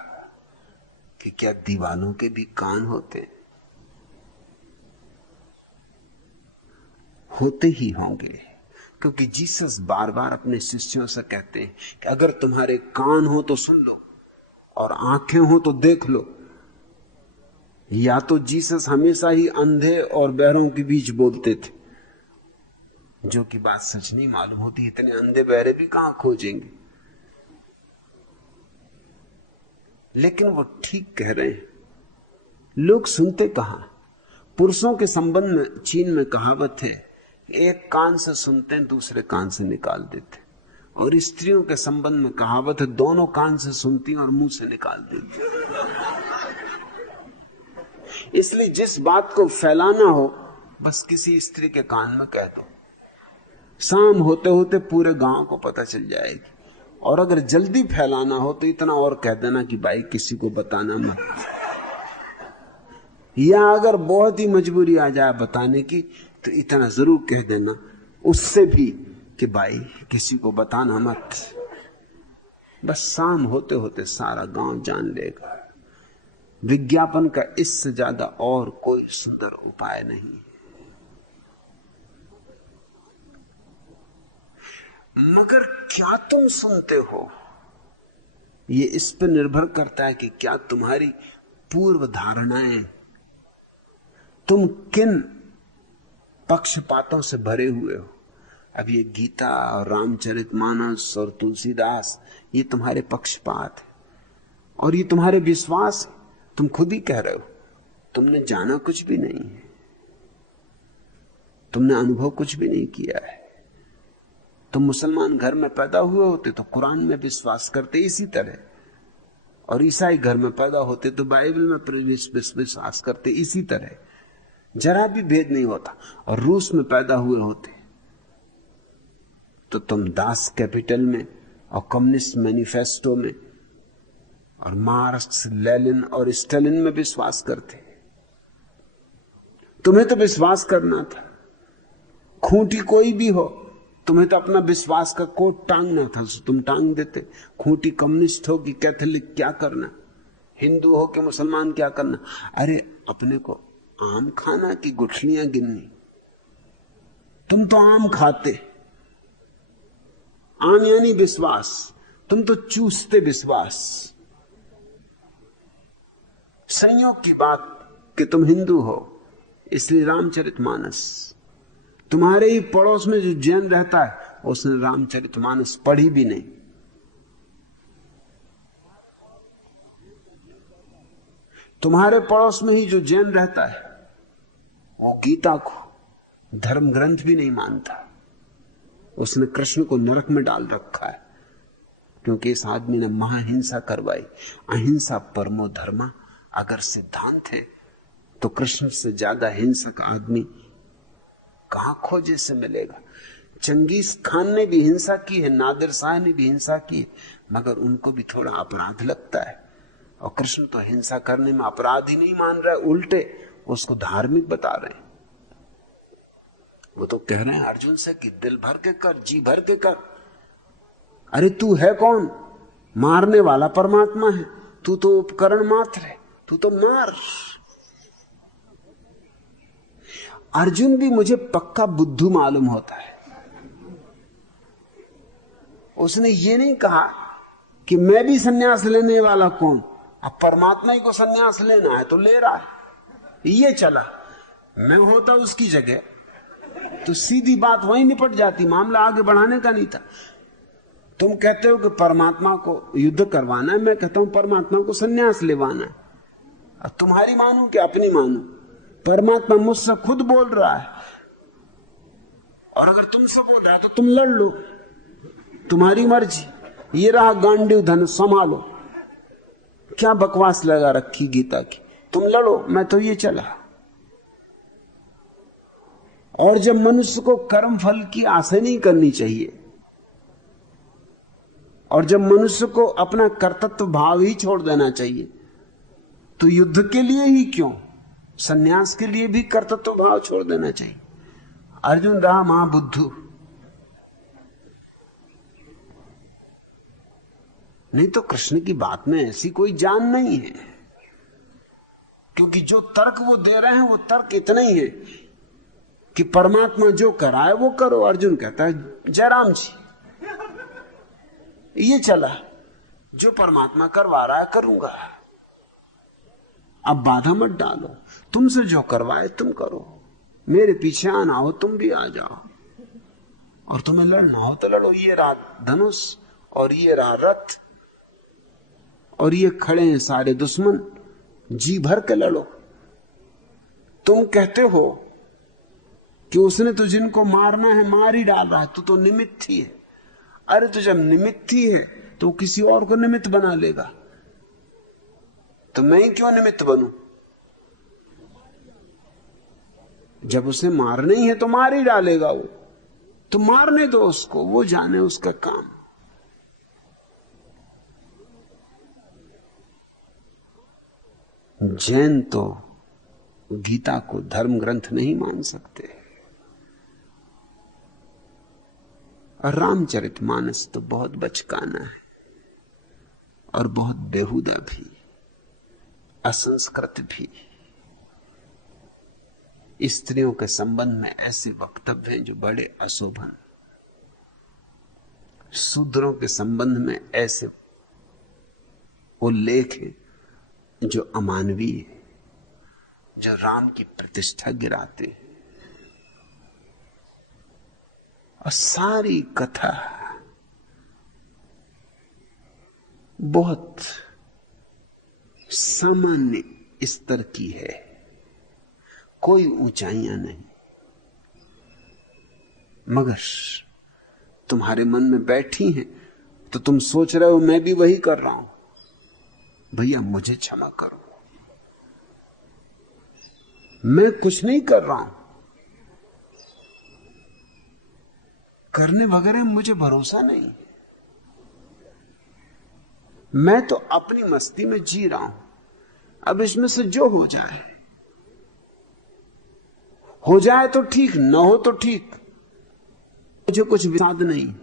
कि क्या दीवानों के भी कान होते? होते ही होंगे, क्योंकि जीसस बार बार अपने शिष्यों से कहते हैं कि अगर तुम्हारे कान हो तो सुन लो और आंखें हो तो देख लो। या तो जीसस हमेशा ही अंधे और बहरों के बीच बोलते थे, जो कि बात सच नहीं मालूम होती। इतने अंधे बहरे भी कहां खोजेंगे, लेकिन वो ठीक कह रहे हैं। लोग सुनते कहां? पुरुषों के संबंध में चीन में कहावत है, एक कान से सुनते हैं दूसरे कान से निकाल देते, और स्त्रियों के संबंध में कहावत है, दोनों कान से सुनती और मुंह से निकाल देती। इसलिए जिस बात को फैलाना हो बस किसी स्त्री के कान में कह दो, शाम होते होते पूरे गांव को पता चल जाएगी। और अगर जल्दी फैलाना हो तो इतना और कह देना कि भाई किसी को बताना मत। या अगर बहुत ही मजबूरी आ जाए बताने की तो इतना जरूर कह देना उससे भी कि भाई किसी को बताना मत, बस शाम होते होते सारा गांव जान लेगा। विज्ञापन का इससे ज्यादा और कोई सुंदर उपाय नहीं। मगर क्या तुम सुनते हो, ये इस पर निर्भर करता है कि क्या तुम्हारी पूर्व धारणाएं, तुम किन पक्षपातों से भरे हुए हो। अब ये गीता और रामचरितमानस और तुलसीदास, ये तुम्हारे पक्षपात है और ये तुम्हारे विश्वास है। तुम खुद ही कह रहे हो तुमने जाना कुछ भी नहीं है, तुमने अनुभव कुछ भी नहीं किया है। तुम मुसलमान घर में पैदा हुए होते तो कुरान में विश्वास करते इसी तरह, और ईसाई घर में पैदा होते तो बाइबल में विश्वास करते इसी तरह, जरा भी भेद नहीं होता। और रूस में पैदा हुए होते तो तुम दास कैपिटल में और कम्युनिस्ट मैनिफेस्टो में और मार्क्स, लेनिन और स्टालिन में विश्वास करते। तुम्हें तो विश्वास करना था, खूंटी कोई भी हो, तुम्हें तो अपना विश्वास का कोट टांगना था, तुम टांग देते। खूंटी कम्युनिस्ट हो कि कैथोलिक क्या करना, हिंदू हो कि मुसलमान क्या करना। अरे अपने को आम खाना की गुठलियां गिननी, तुम तो आम खाते। आम यानी विश्वास, तुम तो चूसते विश्वास। संयोग की बात कि तुम हिंदू हो इसलिए रामचरितमानस, तुम्हारे ही पड़ोस में जो जैन रहता है उसने रामचरितमानस पढ़ी भी नहीं। तुम्हारे पड़ोस में ही जो जैन रहता है वो गीता को धर्म ग्रंथ भी नहीं मानता। उसने कृष्ण को नरक में डाल रखा है क्योंकि इस आदमी ने महाहिंसा करवाई। अहिंसा परमो धर्मा अगर सिद्धांत है तो कृष्ण से ज्यादा हिंसक आदमी कहां खोजे से मिलेगा। चंगेज खान ने भी हिंसा की है, नादिर शाह ने भी हिंसा की है, मगर उनको भी थोड़ा अपराध लगता है। और कृष्ण तो हिंसा करने में अपराध ही नहीं मान रहे, उल्टे उसको धार्मिक बता रहे हैं। वो तो कह रहे हैं अर्जुन से कि दिल भर के कर, जी भर के कर। अरे तू है कौन? मारने वाला परमात्मा है, तू तो उपकरण मात्र है, तू तो मार। अर्जुन भी मुझे पक्का बुद्धू मालूम होता है। उसने ये नहीं कहा कि मैं भी सन्यास लेने वाला कौन, अब परमात्मा ही को सन्यास लेना है तो ले रहा है। ये चला, मैं होता उसकी जगह तो सीधी बात वहीं निपट जाती, मामला आगे बढ़ाने का नहीं था। तुम कहते हो कि परमात्मा को युद्ध करवाना है, मैं कहता हूं परमात्मा को सन्यास लेवाना है। अब तुम्हारी मानू कि अपनी मानू? परमात्मा मुझसे खुद बोल रहा है, और अगर तुमसे बोल रहा है तो तुम लड़ लो, तुम्हारी मर्जी। ये रहा गांडीव धन, संभालो। क्या बकवास लगा रखी गीता की, तुम लड़ो, मैं तो ये चला। और जब मनुष्य को कर्म फल की आशा नहीं करनी चाहिए, और जब मनुष्य को अपना कर्तव्य भाव ही छोड़ देना चाहिए, तो युद्ध के लिए ही क्यों, सन्यास के लिए भी कर्तव्य भाव छोड़ देना चाहिए। अर्जुन रहा महाबुद्धू, नहीं तो कृष्ण की बात में ऐसी कोई जान नहीं है, क्योंकि जो तर्क वो दे रहे हैं वो तर्क इतना ही है कि परमात्मा जो कराए वो करो। अर्जुन कहता है जयराम जी, ये चला, जो परमात्मा करवा रहा है करूंगा, अब बाधा मत डालो, तुमसे जो करवाए तुम करो, मेरे पीछे आना हो तुम भी आ जाओ, और तुम्हें लड़ना हो तो लड़ो। ये रहा धनुष और ये रहा रथ, और ये खड़े हैं सारे दुश्मन, जी भर के लड़ो। तुम कहते हो कि उसने तो जिनको मारना है मार ही डाल रहा है, तो निमित्त ही है। अरे तो जब निमित्त ही है तो किसी और को निमित्त बना लेगा, तो मैं क्यों निमित्त बनूं? जब उसे मारना ही है तो मार ही डालेगा वो, तो मारने दो उसको, वो जाने उसका काम। जैन तो गीता को धर्म ग्रंथ नहीं मान सकते, और रामचरितमानस तो बहुत बचकाना है और बहुत बेहुदा भी, असंस्कृत भी। स्त्रियों के संबंध में ऐसे वक्तव्य हैं जो बड़े अशोभन, शूद्रों के संबंध में ऐसे उल्लेख हैं जो अमानवीय है, जो राम की प्रतिष्ठा गिराते हैं। और सारी कथा बहुत सामान्य स्तर की है, कोई ऊंचाइयां नहीं। मगर तुम्हारे मन में बैठी हैं तो तुम सोच रहे हो मैं भी वही कर रहा हूं। भैया मुझे क्षमा करो, मैं कुछ नहीं कर रहा हूं। करने वगैरह मुझे भरोसा नहीं। मैं तो अपनी मस्ती में जी रहा हूं। अब इसमें से जो हो जाए तो ठीक, न हो तो ठीक, मुझे कुछ विषाद नहीं।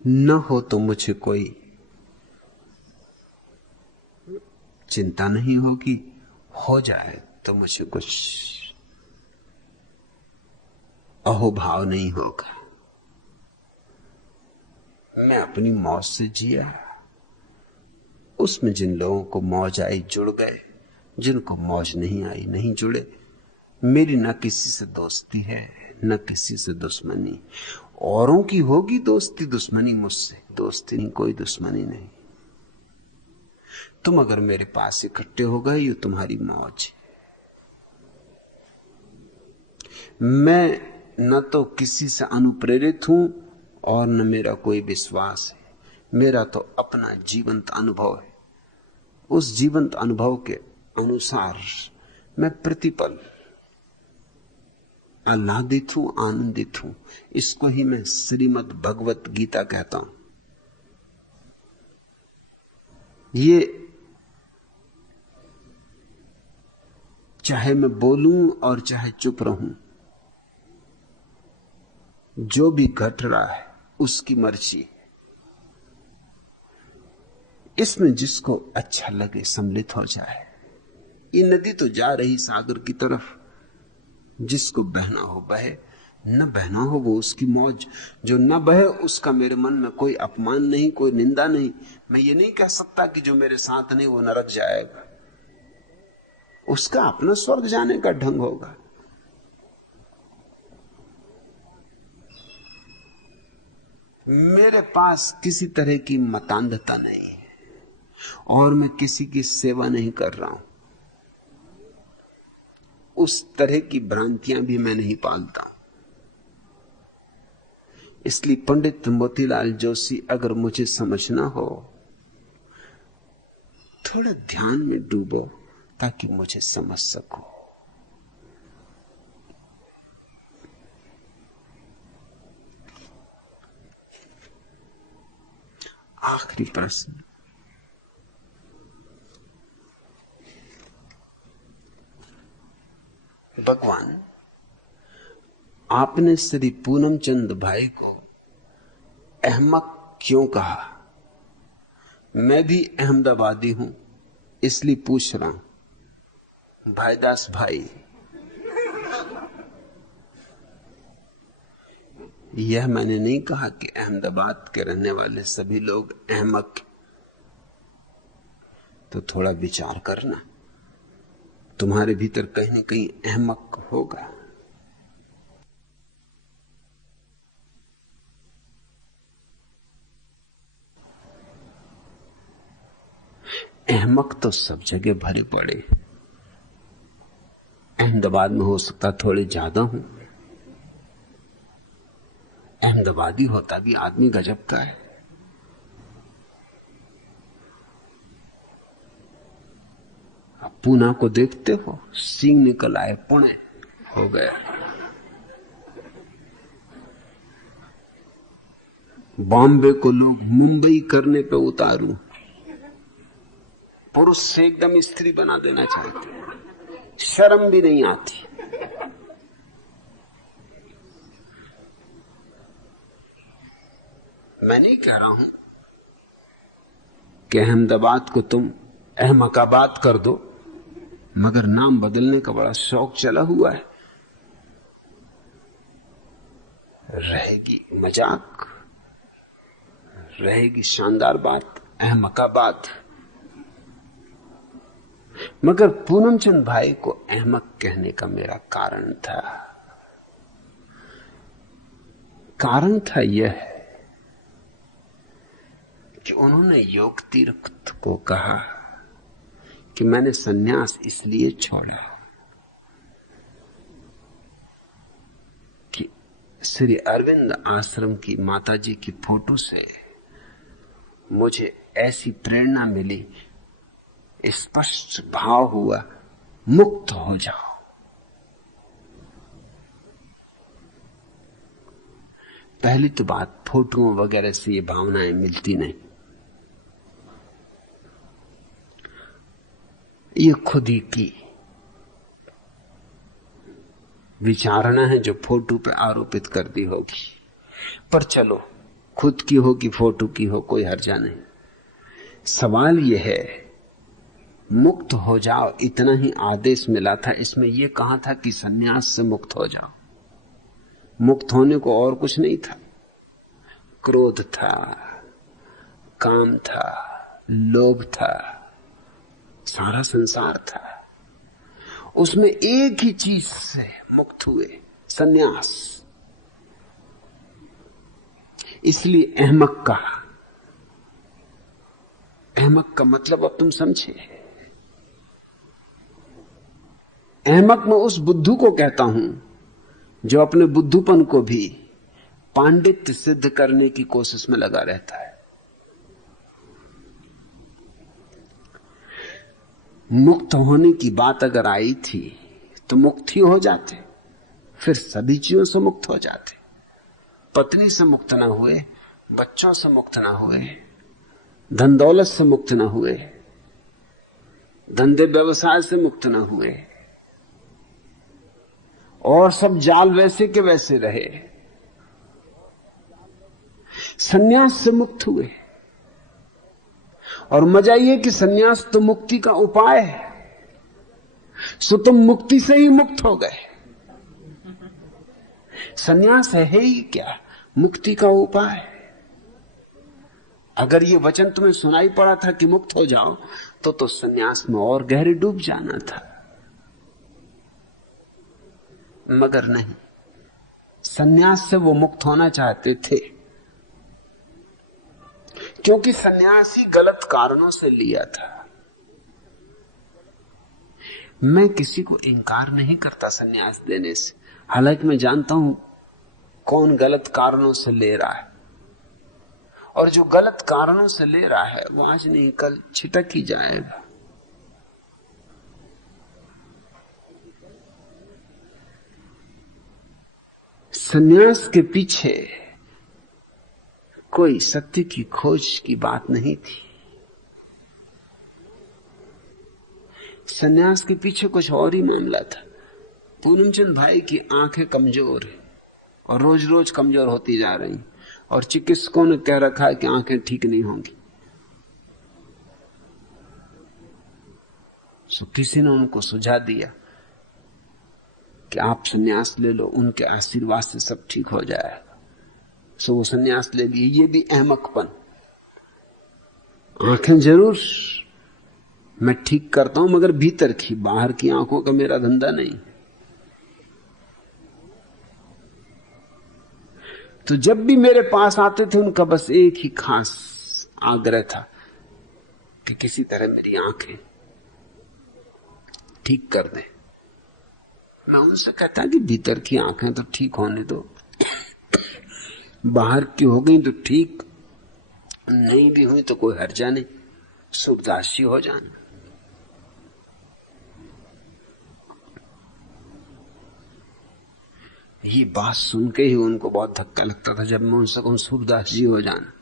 न हो तो मुझे कोई चिंता नहीं होगी, हो जाए तो मुझे कुछ अहोभाव नहीं होगा। मैं अपनी मौज से जिया, उसमें जिन लोगों को मौज आई जुड़ गए, जिनको मौज नहीं आई नहीं जुड़े। मेरी न किसी से दोस्ती है न किसी से दुश्मनी। औरों की होगी दोस्ती दुश्मनी, मुझसे दोस्ती नहीं, कोई दुश्मनी नहीं। तुम अगर मेरे पास इकट्ठे हो गए, ये तुम्हारी मौज है। मैं न तो किसी से अनुप्रेरित हूं और न मेरा कोई विश्वास है। मेरा तो अपना जीवंत अनुभव है। उस जीवंत अनुभव के अनुसार मैं प्रतिपल आह्लादित हूं, आनंदित हूं। इसको ही मैं श्रीमद् भगवत गीता कहता हूं। ये चाहे मैं बोलूं और चाहे चुप रहूं, जो भी घट रहा है उसकी मर्जी। इसमें जिसको अच्छा लगे सम्मिलित हो जाए। ये नदी तो जा रही सागर की तरफ, जिसको बहना हो बहे, न बहना हो वो उसकी मौज। जो न बहे उसका मेरे मन में कोई अपमान नहीं, कोई निंदा नहीं। मैं ये नहीं कह सकता कि जो मेरे साथ नहीं वो नरक जाएगा। उसका अपना स्वर्ग जाने का ढंग होगा। मेरे पास किसी तरह की मतांधता नहीं है और मैं किसी की सेवा नहीं कर रहा हूं। उस तरह की भ्रांतियां भी मैं नहीं पालता। इसलिए पंडित मोतीलाल जोशी, अगर मुझे समझना हो, थोड़ा ध्यान में डूबो ताकि मुझे समझ सको। आखिरी प्रश्न, भगवान, आपने श्री पूनम चंद भाई को अहमक क्यों कहा? मैं भी अहमदाबादी हूं, इसलिए पूछ रहा हूं। भाईदास भाई, यह मैंने नहीं कहा कि अहमदाबाद के रहने वाले सभी लोग अहमक। तो थोड़ा विचार करना, तुम्हारे भीतर कहीं न कहीं अहमक होगा। अहमक तो सब जगह भरे पड़े। अहमदाबाद में हो सकता थोड़े ज्यादा हूं। अहमदाबादी होता भी आदमी गजब का है। अब पूना को देखते हो, सींग निकल आए, पुणे हो गया। बॉम्बे को लोग मुंबई करने पे उतारू, पुरुष से एकदम स्त्री बना देना चाहते हैं, शर्म भी नहीं आती। मैं नहीं कह रहा हूं कि अहमदाबाद को तुम अहमकाबाद कर दो, मगर नाम बदलने का बड़ा शौक चला हुआ है। रहेगी मजाक, रहेगी शानदार बात अहमकाबाद। मगर पूनमचंद भाई को अहमक कहने का मेरा कारण था। कारण था यह कि उन्होंने योग तीर्थ को कहा कि मैंने सन्यास इसलिए छोड़ा कि श्री अरविंद आश्रम की माताजी की फोटो से मुझे ऐसी प्रेरणा मिली, स्पष्ट भाव हुआ, मुक्त हो जाओ। पहली तो बात, फोटोओं वगैरह से ये भावनाएं मिलती नहीं, ये खुद ही की विचारणा है जो फोटो पे आरोपित कर दी होगी। पर चलो, खुद की हो कि फोटो की हो, कोई हर्जा नहीं। सवाल यह है, मुक्त हो जाओ इतना ही आदेश मिला था, इसमें यह कहा था कि सन्यास से मुक्त हो जाओ। मुक्त होने को और कुछ नहीं था। क्रोध था, काम था, लोभ था, सारा संसार था। उसमें एक ही चीज से मुक्त हुए, सन्यास। इसलिए अहमक कहा। अहमक का मतलब अब तुम समझे। अहमक मैं उस बुद्धू को कहता हूं जो अपने बुद्धूपन को भी पांडित्य सिद्ध करने की कोशिश में लगा रहता है। मुक्त होने की बात अगर आई थी तो मुक्त ही हो जाते, फिर सभी चीजों से मुक्त हो जाते। पत्नी से मुक्त ना हुए, बच्चों से मुक्त ना हुए, धन दौलत से मुक्त ना हुए, धंधे व्यवसाय से मुक्त ना हुए, और सब जाल वैसे के वैसे रहे, सन्यास से मुक्त हुए। और मजा यह कि सन्यास तो मुक्ति का उपाय है, सो तुम मुक्ति से ही मुक्त हो गए। सन्यास है ही क्या, मुक्ति का उपाय। अगर ये वचन तुम्हें सुनाई पड़ा था कि मुक्त हो जाओ, तो सन्यास में और गहरे डूब जाना था। मगर नहीं, सन्यास से वो मुक्त होना चाहते थे, क्योंकि सन्यास ही गलत कारणों से लिया था। मैं किसी को इंकार नहीं करता सन्यास देने से, हालांकि मैं जानता हूं कौन गलत कारणों से ले रहा है, और जो गलत कारणों से ले रहा है वो आज नहीं कल छिटक ही जाएगा। सन्यास के पीछे कोई सत्य की खोज की बात नहीं थी। सन्यास के पीछे कुछ और ही मामला था। पूनमचंद भाई की आंखें कमजोर है और रोज रोज कमजोर होती जा रही, और चिकित्सकों ने कह रखा है कि आंखें ठीक नहीं होंगी। सो किसी ने उनको सुझा दिया कि आप सन्यास ले लो, उनके आशीर्वाद से सब ठीक हो जाएगा। सो वो सन्यास ले लिए। ये भी अहमकपन। आंखें जरूर मैं ठीक करता हूं, मगर भीतर की, बाहर की आंखों का मेरा धंधा नहीं। तो जब भी मेरे पास आते थे उनका बस एक ही खास आग्रह था कि किसी तरह मेरी आंखें ठीक कर दें। मैं उनसे कहता कि भीतर की आंखें तो ठीक होने दो, बाहर की हो गई तो ठीक, नहीं भी हुई तो कोई हर्जा नहीं, सूरदासी हो जाना। ये बात सुन के ही उनको बहुत धक्का लगता था जब मैं उनसे कहूं सूरदास जी हो जाना।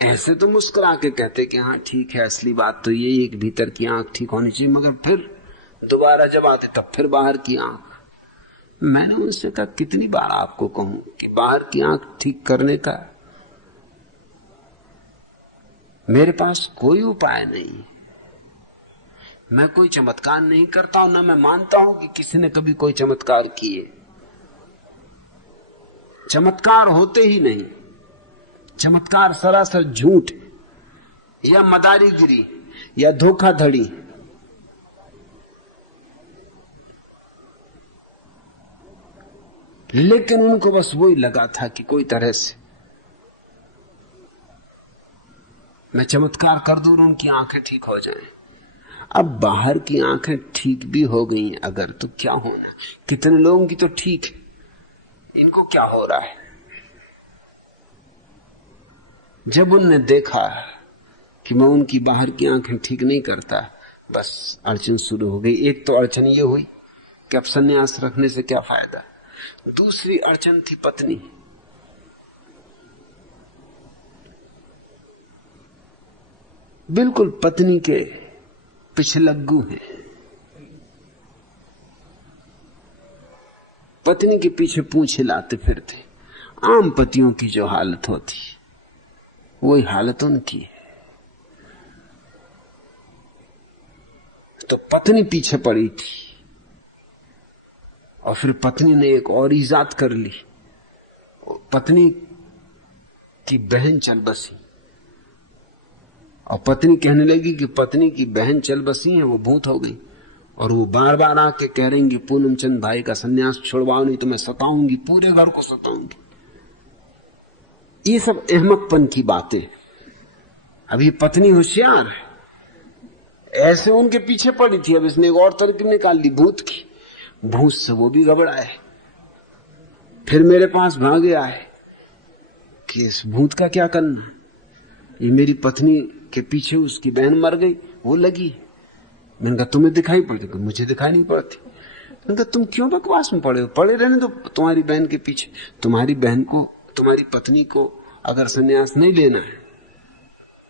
ऐसे तो मुस्कुरा के कहते कि हाँ ठीक है, असली बात तो ये एक भीतर की आंख ठीक होनी चाहिए, मगर फिर दोबारा जब आते तब फिर बाहर की आंख। मैंने उनसे कहा कितनी बार आपको कहूं कि बाहर की आंख ठीक करने का मेरे पास कोई उपाय नहीं। मैं कोई चमत्कार नहीं करता हूं, ना मैं मानता हूं कि किसी ने कभी कोई चमत्कार किए। चमत्कार होते ही नहीं। चमत्कार सरासर झूठ या मदारीगिरी या धोखाधड़ी। लेकिन उनको बस वही लगा था कि कोई तरह से मैं चमत्कार कर दूं और उनकी आंखें ठीक हो जाएं। अब बाहर की आंखें ठीक भी हो गई हैं अगर, तो क्या होना, कितने लोगों की तो ठीक है, इनको क्या हो रहा है। जब उनने देखा कि मैं उनकी बाहर की आंखें ठीक नहीं करता, बस अड़चन शुरू हो गई। एक तो अड़चन ये हुई कि अब संन्यास रखने से क्या फायदा। दूसरी अड़चन थी पत्नी। बिल्कुल पत्नी के पिछलग्गू हैं। पत्नी के पीछे पूंछ हिलाते फिरते। आम पतियों की जो हालत होती वही हालत उनकी है। तो पत्नी पीछे पड़ी थी और फिर पत्नी ने एक और इजाद कर ली। पत्नी की बहन चल बसी और पत्नी कहने लगी कि पत्नी की बहन चल बसी है, वो भूत हो गई। और वो बार बार आके कह रही कि पूनम चंद भाई का सन्यास छुड़वाओ, नहीं तो मैं सताऊंगी, पूरे घर को सताऊंगी। ये सब अहमकपन की बातें। अभी पत्नी होशियार है, ऐसे उनके पीछे पड़ी थी। अब इसने एक और तरकीब निकाल ली भूत की। भूत से वो भी घबराए, फिर मेरे पास भागे आए कि इस भूत का क्या करना। ये मेरी पत्नी के पीछे उसकी बहन मर गई, वो लगी। मैंने कहा तुम्हें दिखाई पड़ती? मुझे दिखाई नहीं पड़ती। मैंने कहा तुम क्यों बकवास में पड़े हो, पड़े रहने दो तुम्हारी बहन के पीछे। तुम्हारी बहन को, तुम्हारी पत्नी को अगर संन्यास नहीं लेना है,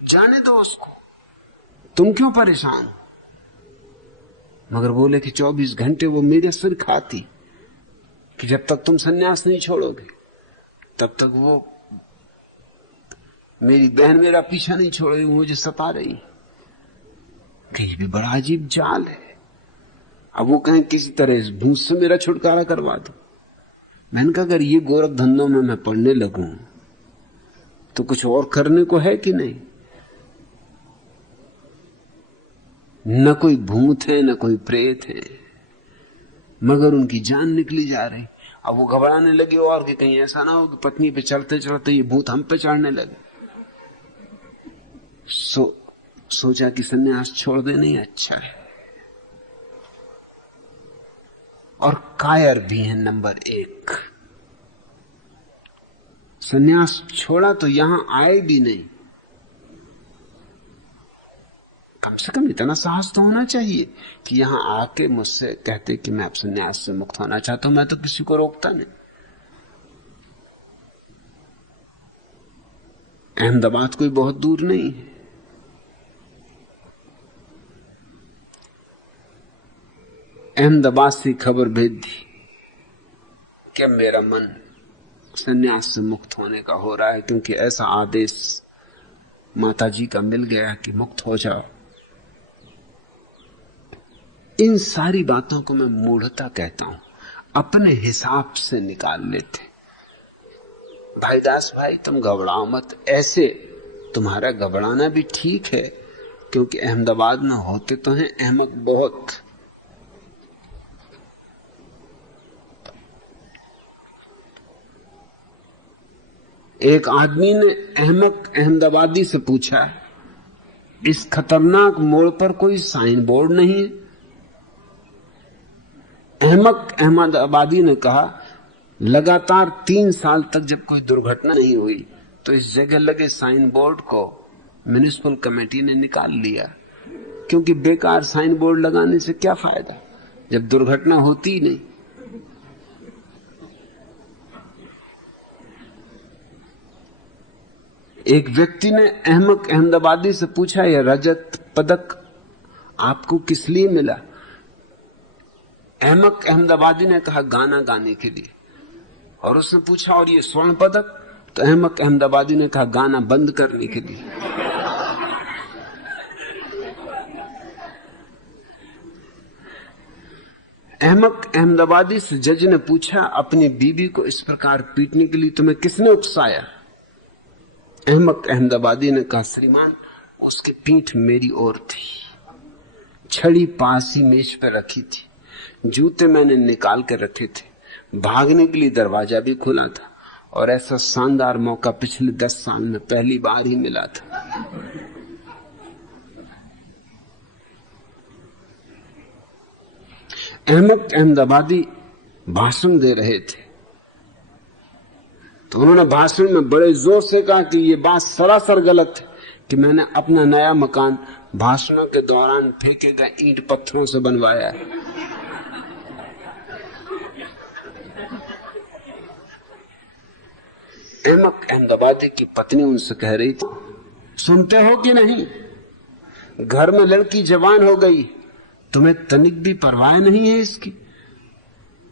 जाने दो उसको, तुम क्यों परेशान। मगर बोले कि 24 घंटे वो मेरे सिर खाती कि जब तक तुम संन्यास नहीं छोड़ोगे तब तक वो मेरी बहन मेरा पीछा नहीं छोड़ेगी, मुझे सता रही। कि ये भी बड़ा अजीब जाल है। अब वो कहें किसी तरह इस भूत से मेरा छुटकारा करवा दो। मैंने कहा अगर ये गोरख धंधों में मैं पढ़ने लगूं तो कुछ और करने को है कि नहीं। न कोई भूत है न कोई प्रेत है, मगर उनकी जान निकली जा रही। अब वो घबराने लगे और कि कहीं ऐसा ना हो कि पत्नी पे चढ़ते चढ़ते ये भूत हम पे चढ़ने लगे। सोचा कि संन्यास छोड़ देना ही अच्छा है। और कायर भी है नंबर 1। संन्यास छोड़ा तो यहां आए भी नहीं। कम से कम इतना साहस तो होना चाहिए कि यहां आके मुझसे कहते कि मैं अब संन्यास से मुक्त होना चाहता हूं। मैं तो किसी को रोकता नहीं। अहमदाबाद कोई बहुत दूर नहीं है। अहमदाबाद से खबर भेज दी कि मेरा मन संन्यास से मुक्त होने का हो रहा है, क्योंकि ऐसा आदेश माताजी का मिल गया कि मुक्त हो जाओ। इन सारी बातों को मैं मूढ़ता कहता हूं, अपने हिसाब से निकाल लेते। भाई दास भाई तुम घबराओ मत। ऐसे तुम्हारा घबराना भी ठीक है, क्योंकि अहमदाबाद में होते तो हैं अहमक बहुत। एक आदमी ने अहमक अहमदाबादी से पूछा, इस खतरनाक मोड़ पर कोई साइन बोर्ड नहीं है? अहमक अहमदाबादी ने कहा, लगातार 3 साल तक जब कोई दुर्घटना नहीं हुई तो इस जगह लगे साइन बोर्ड को म्युनिसिपल कमेटी ने निकाल लिया। क्योंकि बेकार साइन बोर्ड लगाने से क्या फायदा जब दुर्घटना होती ही नहीं। एक व्यक्ति ने अहमक अहमदाबादी से पूछा, यह रजत पदक आपको किस लिए मिला? अहमक अहमदाबादी ने कहा, गाना गाने के लिए। और उसने पूछा, और ये स्वर्ण पदक? तो अहमक अहमदाबादी ने कहा, गाना बंद करने के लिए। अहमक अहमदाबादी से जज ने पूछा, अपनी बीवी को इस प्रकार पीटने के लिए तुम्हें किसने उकसाया? अहमक अहमदाबादी ने कहा, श्रीमान, उसकी पीठ मेरी ओर थी, छड़ी पास ही मेज पर रखी थी, जूते मैंने निकाल कर रखे थे, भागने के लिए दरवाजा भी खुला था, और ऐसा शानदार मौका पिछले 10 साल में पहली बार ही मिला था। अहमक अहमदाबादी भाषण दे रहे थे, तो उन्होंने भाषण में बड़े जोर से कहा कि यह बात सरासर गलत है कि मैंने अपना नया मकान भाषणों के दौरान फेंके गए ईंट पत्थरों से बनवाया है। अहमक अहमदाबादी की पत्नी उनसे कह रही थी, सुनते हो कि नहीं, घर में लड़की जवान हो गई, तुम्हें तनिक भी परवाह नहीं है इसकी?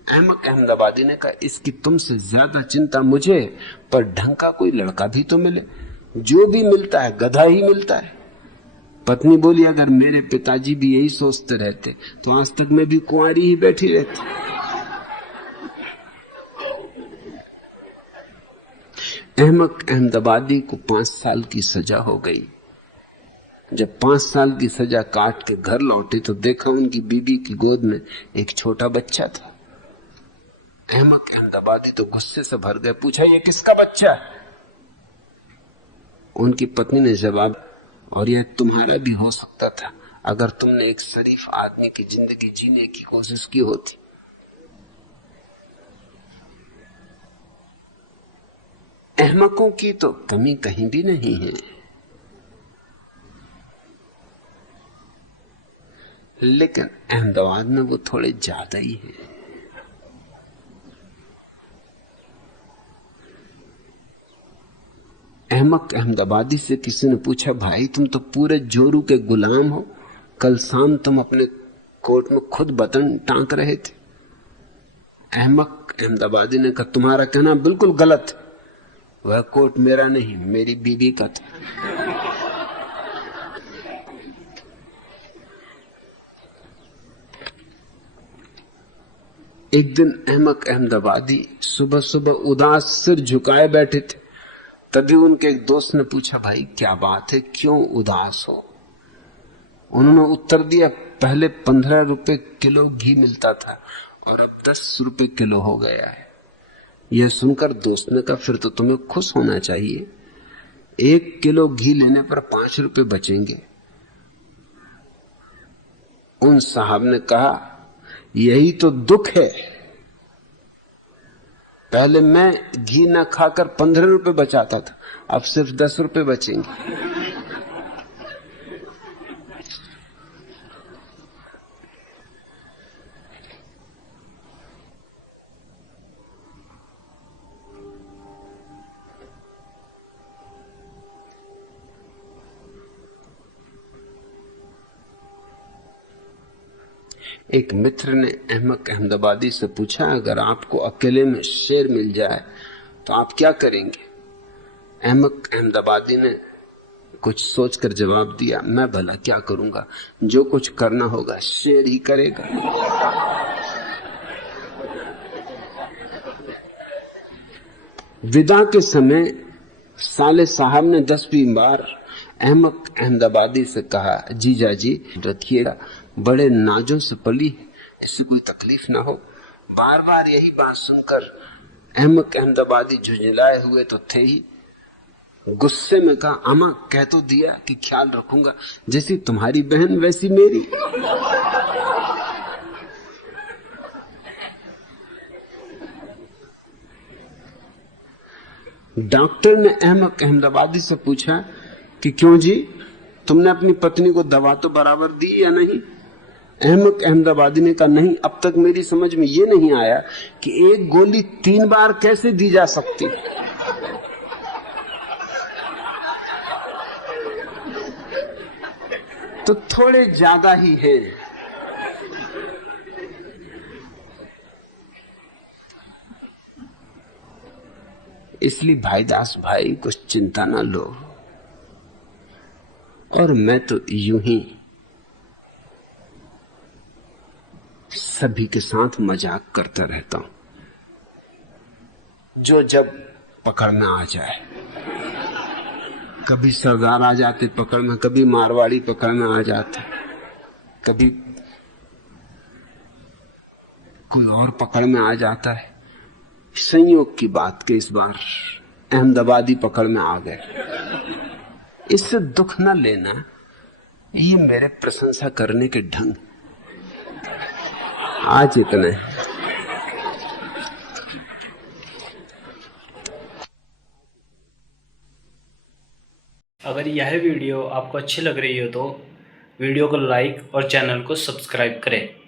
अहमक अहमदाबादी ने कहा, इसकी तुमसे ज्यादा चिंता मुझे, पर ढंग का कोई लड़का भी तो मिले। जो भी मिलता है गधा ही मिलता है। पत्नी बोली, अगर मेरे पिताजी भी यही सोचते रहते तो आज तक मैं भी कुंवारी ही बैठी रहती। अहमक अहमदाबादी को 5 साल की सजा हो गई। जब 5 साल की सजा काट के घर लौटे तो देखा उनकी बीबी की गोद में एक छोटा बच्चा था। अहमक अहमदाबादी तो गुस्से से भर गए, पूछा, ये किसका बच्चा है? उनकी पत्नी ने जवाब, और यह तुम्हारा भी हो सकता था अगर तुमने एक शरीफ आदमी की जिंदगी जीने की कोशिश की होती। अहमकों की तो कमी कहीं भी नहीं है, लेकिन अहमदाबाद में वो थोड़े ज्यादा ही है। अहमक अहमदाबादी से किसी ने पूछा, भाई तुम तो पूरे जोरू के गुलाम हो, कल शाम तुम अपने कोट में खुद बटन टांक रहे थे। अहमक अहमदाबादी ने कहा, तुम्हारा कहना बिल्कुल गलत, वह कोट मेरा नहीं, मेरी बीवी का था। एक दिन अहमक अहमदाबादी सुबह सुबह उदास सिर झुकाए बैठे थे, तभी उनके एक दोस्त ने पूछा, भाई क्या बात है, क्यों उदास हो? उन्होंने उत्तर दिया, पहले 15 रुपए किलो घी मिलता था और अब 10 रुपए किलो हो गया है। यह सुनकर दोस्त ने कहा, फिर तो तुम्हें खुश होना चाहिए, 1 किलो घी लेने पर 5 रुपए बचेंगे। उन साहब ने कहा, यही तो दुख है, पहले मैं घी ना खाकर 15 रुपए बचाता था, अब सिर्फ 10 रुपए बचेंगे। एक मित्र ने अहमक अहमदाबादी से पूछा, अगर आपको अकेले में शेर मिल जाए तो आप क्या करेंगे? अहमक अहमदाबादी ने कुछ सोचकर जवाब दिया, मैं भला क्या करूंगा, जो कुछ करना होगा शेर ही करेगा। विदा के समय साले साहब ने 10वीं बार अहमक अहमदाबादी से कहा, जीजा जी रखिएगा, बड़े नाजों से पली है, इससे कोई तकलीफ ना हो। बार बार यही बात सुनकर अहमक अहमदाबादी झुंझलाए हुए तो थे ही, गुस्से में कहा, अम्मा कह तो दिया कि ख्याल रखूंगा, जैसी तुम्हारी बहन वैसी मेरी। डॉक्टर ने अहमक अहमदाबादी से पूछा कि क्यों जी, तुमने अपनी पत्नी को दवा तो बराबर दी या नहीं? अहमदाबादी ने कहा नहीं, अब तक मेरी समझ में ये नहीं आया कि एक गोली 3 बार कैसे दी जा सकती। तो थोड़े ज्यादा ही है। इसलिए भाईदास भाई कुछ चिंता ना लो। और मैं तो यूं ही सभी के साथ मजाक करता रहता हूं, जो जब पकड़ में आ जाए। कभी सरदार आ जाते पकड़ में, कभी मारवाड़ी पकड़ में आ जाते, कभी कोई और पकड़ में आ जाता है। संयोग की बात के इस बार अहमदाबादी पकड़ में आ गए। इससे दुख न लेना, ये मेरे प्रशंसा करने के ढंग। आज इतना है। अगर यह वीडियो आपको अच्छी लग रही हो तो वीडियो को लाइक और चैनल को सब्सक्राइब करें।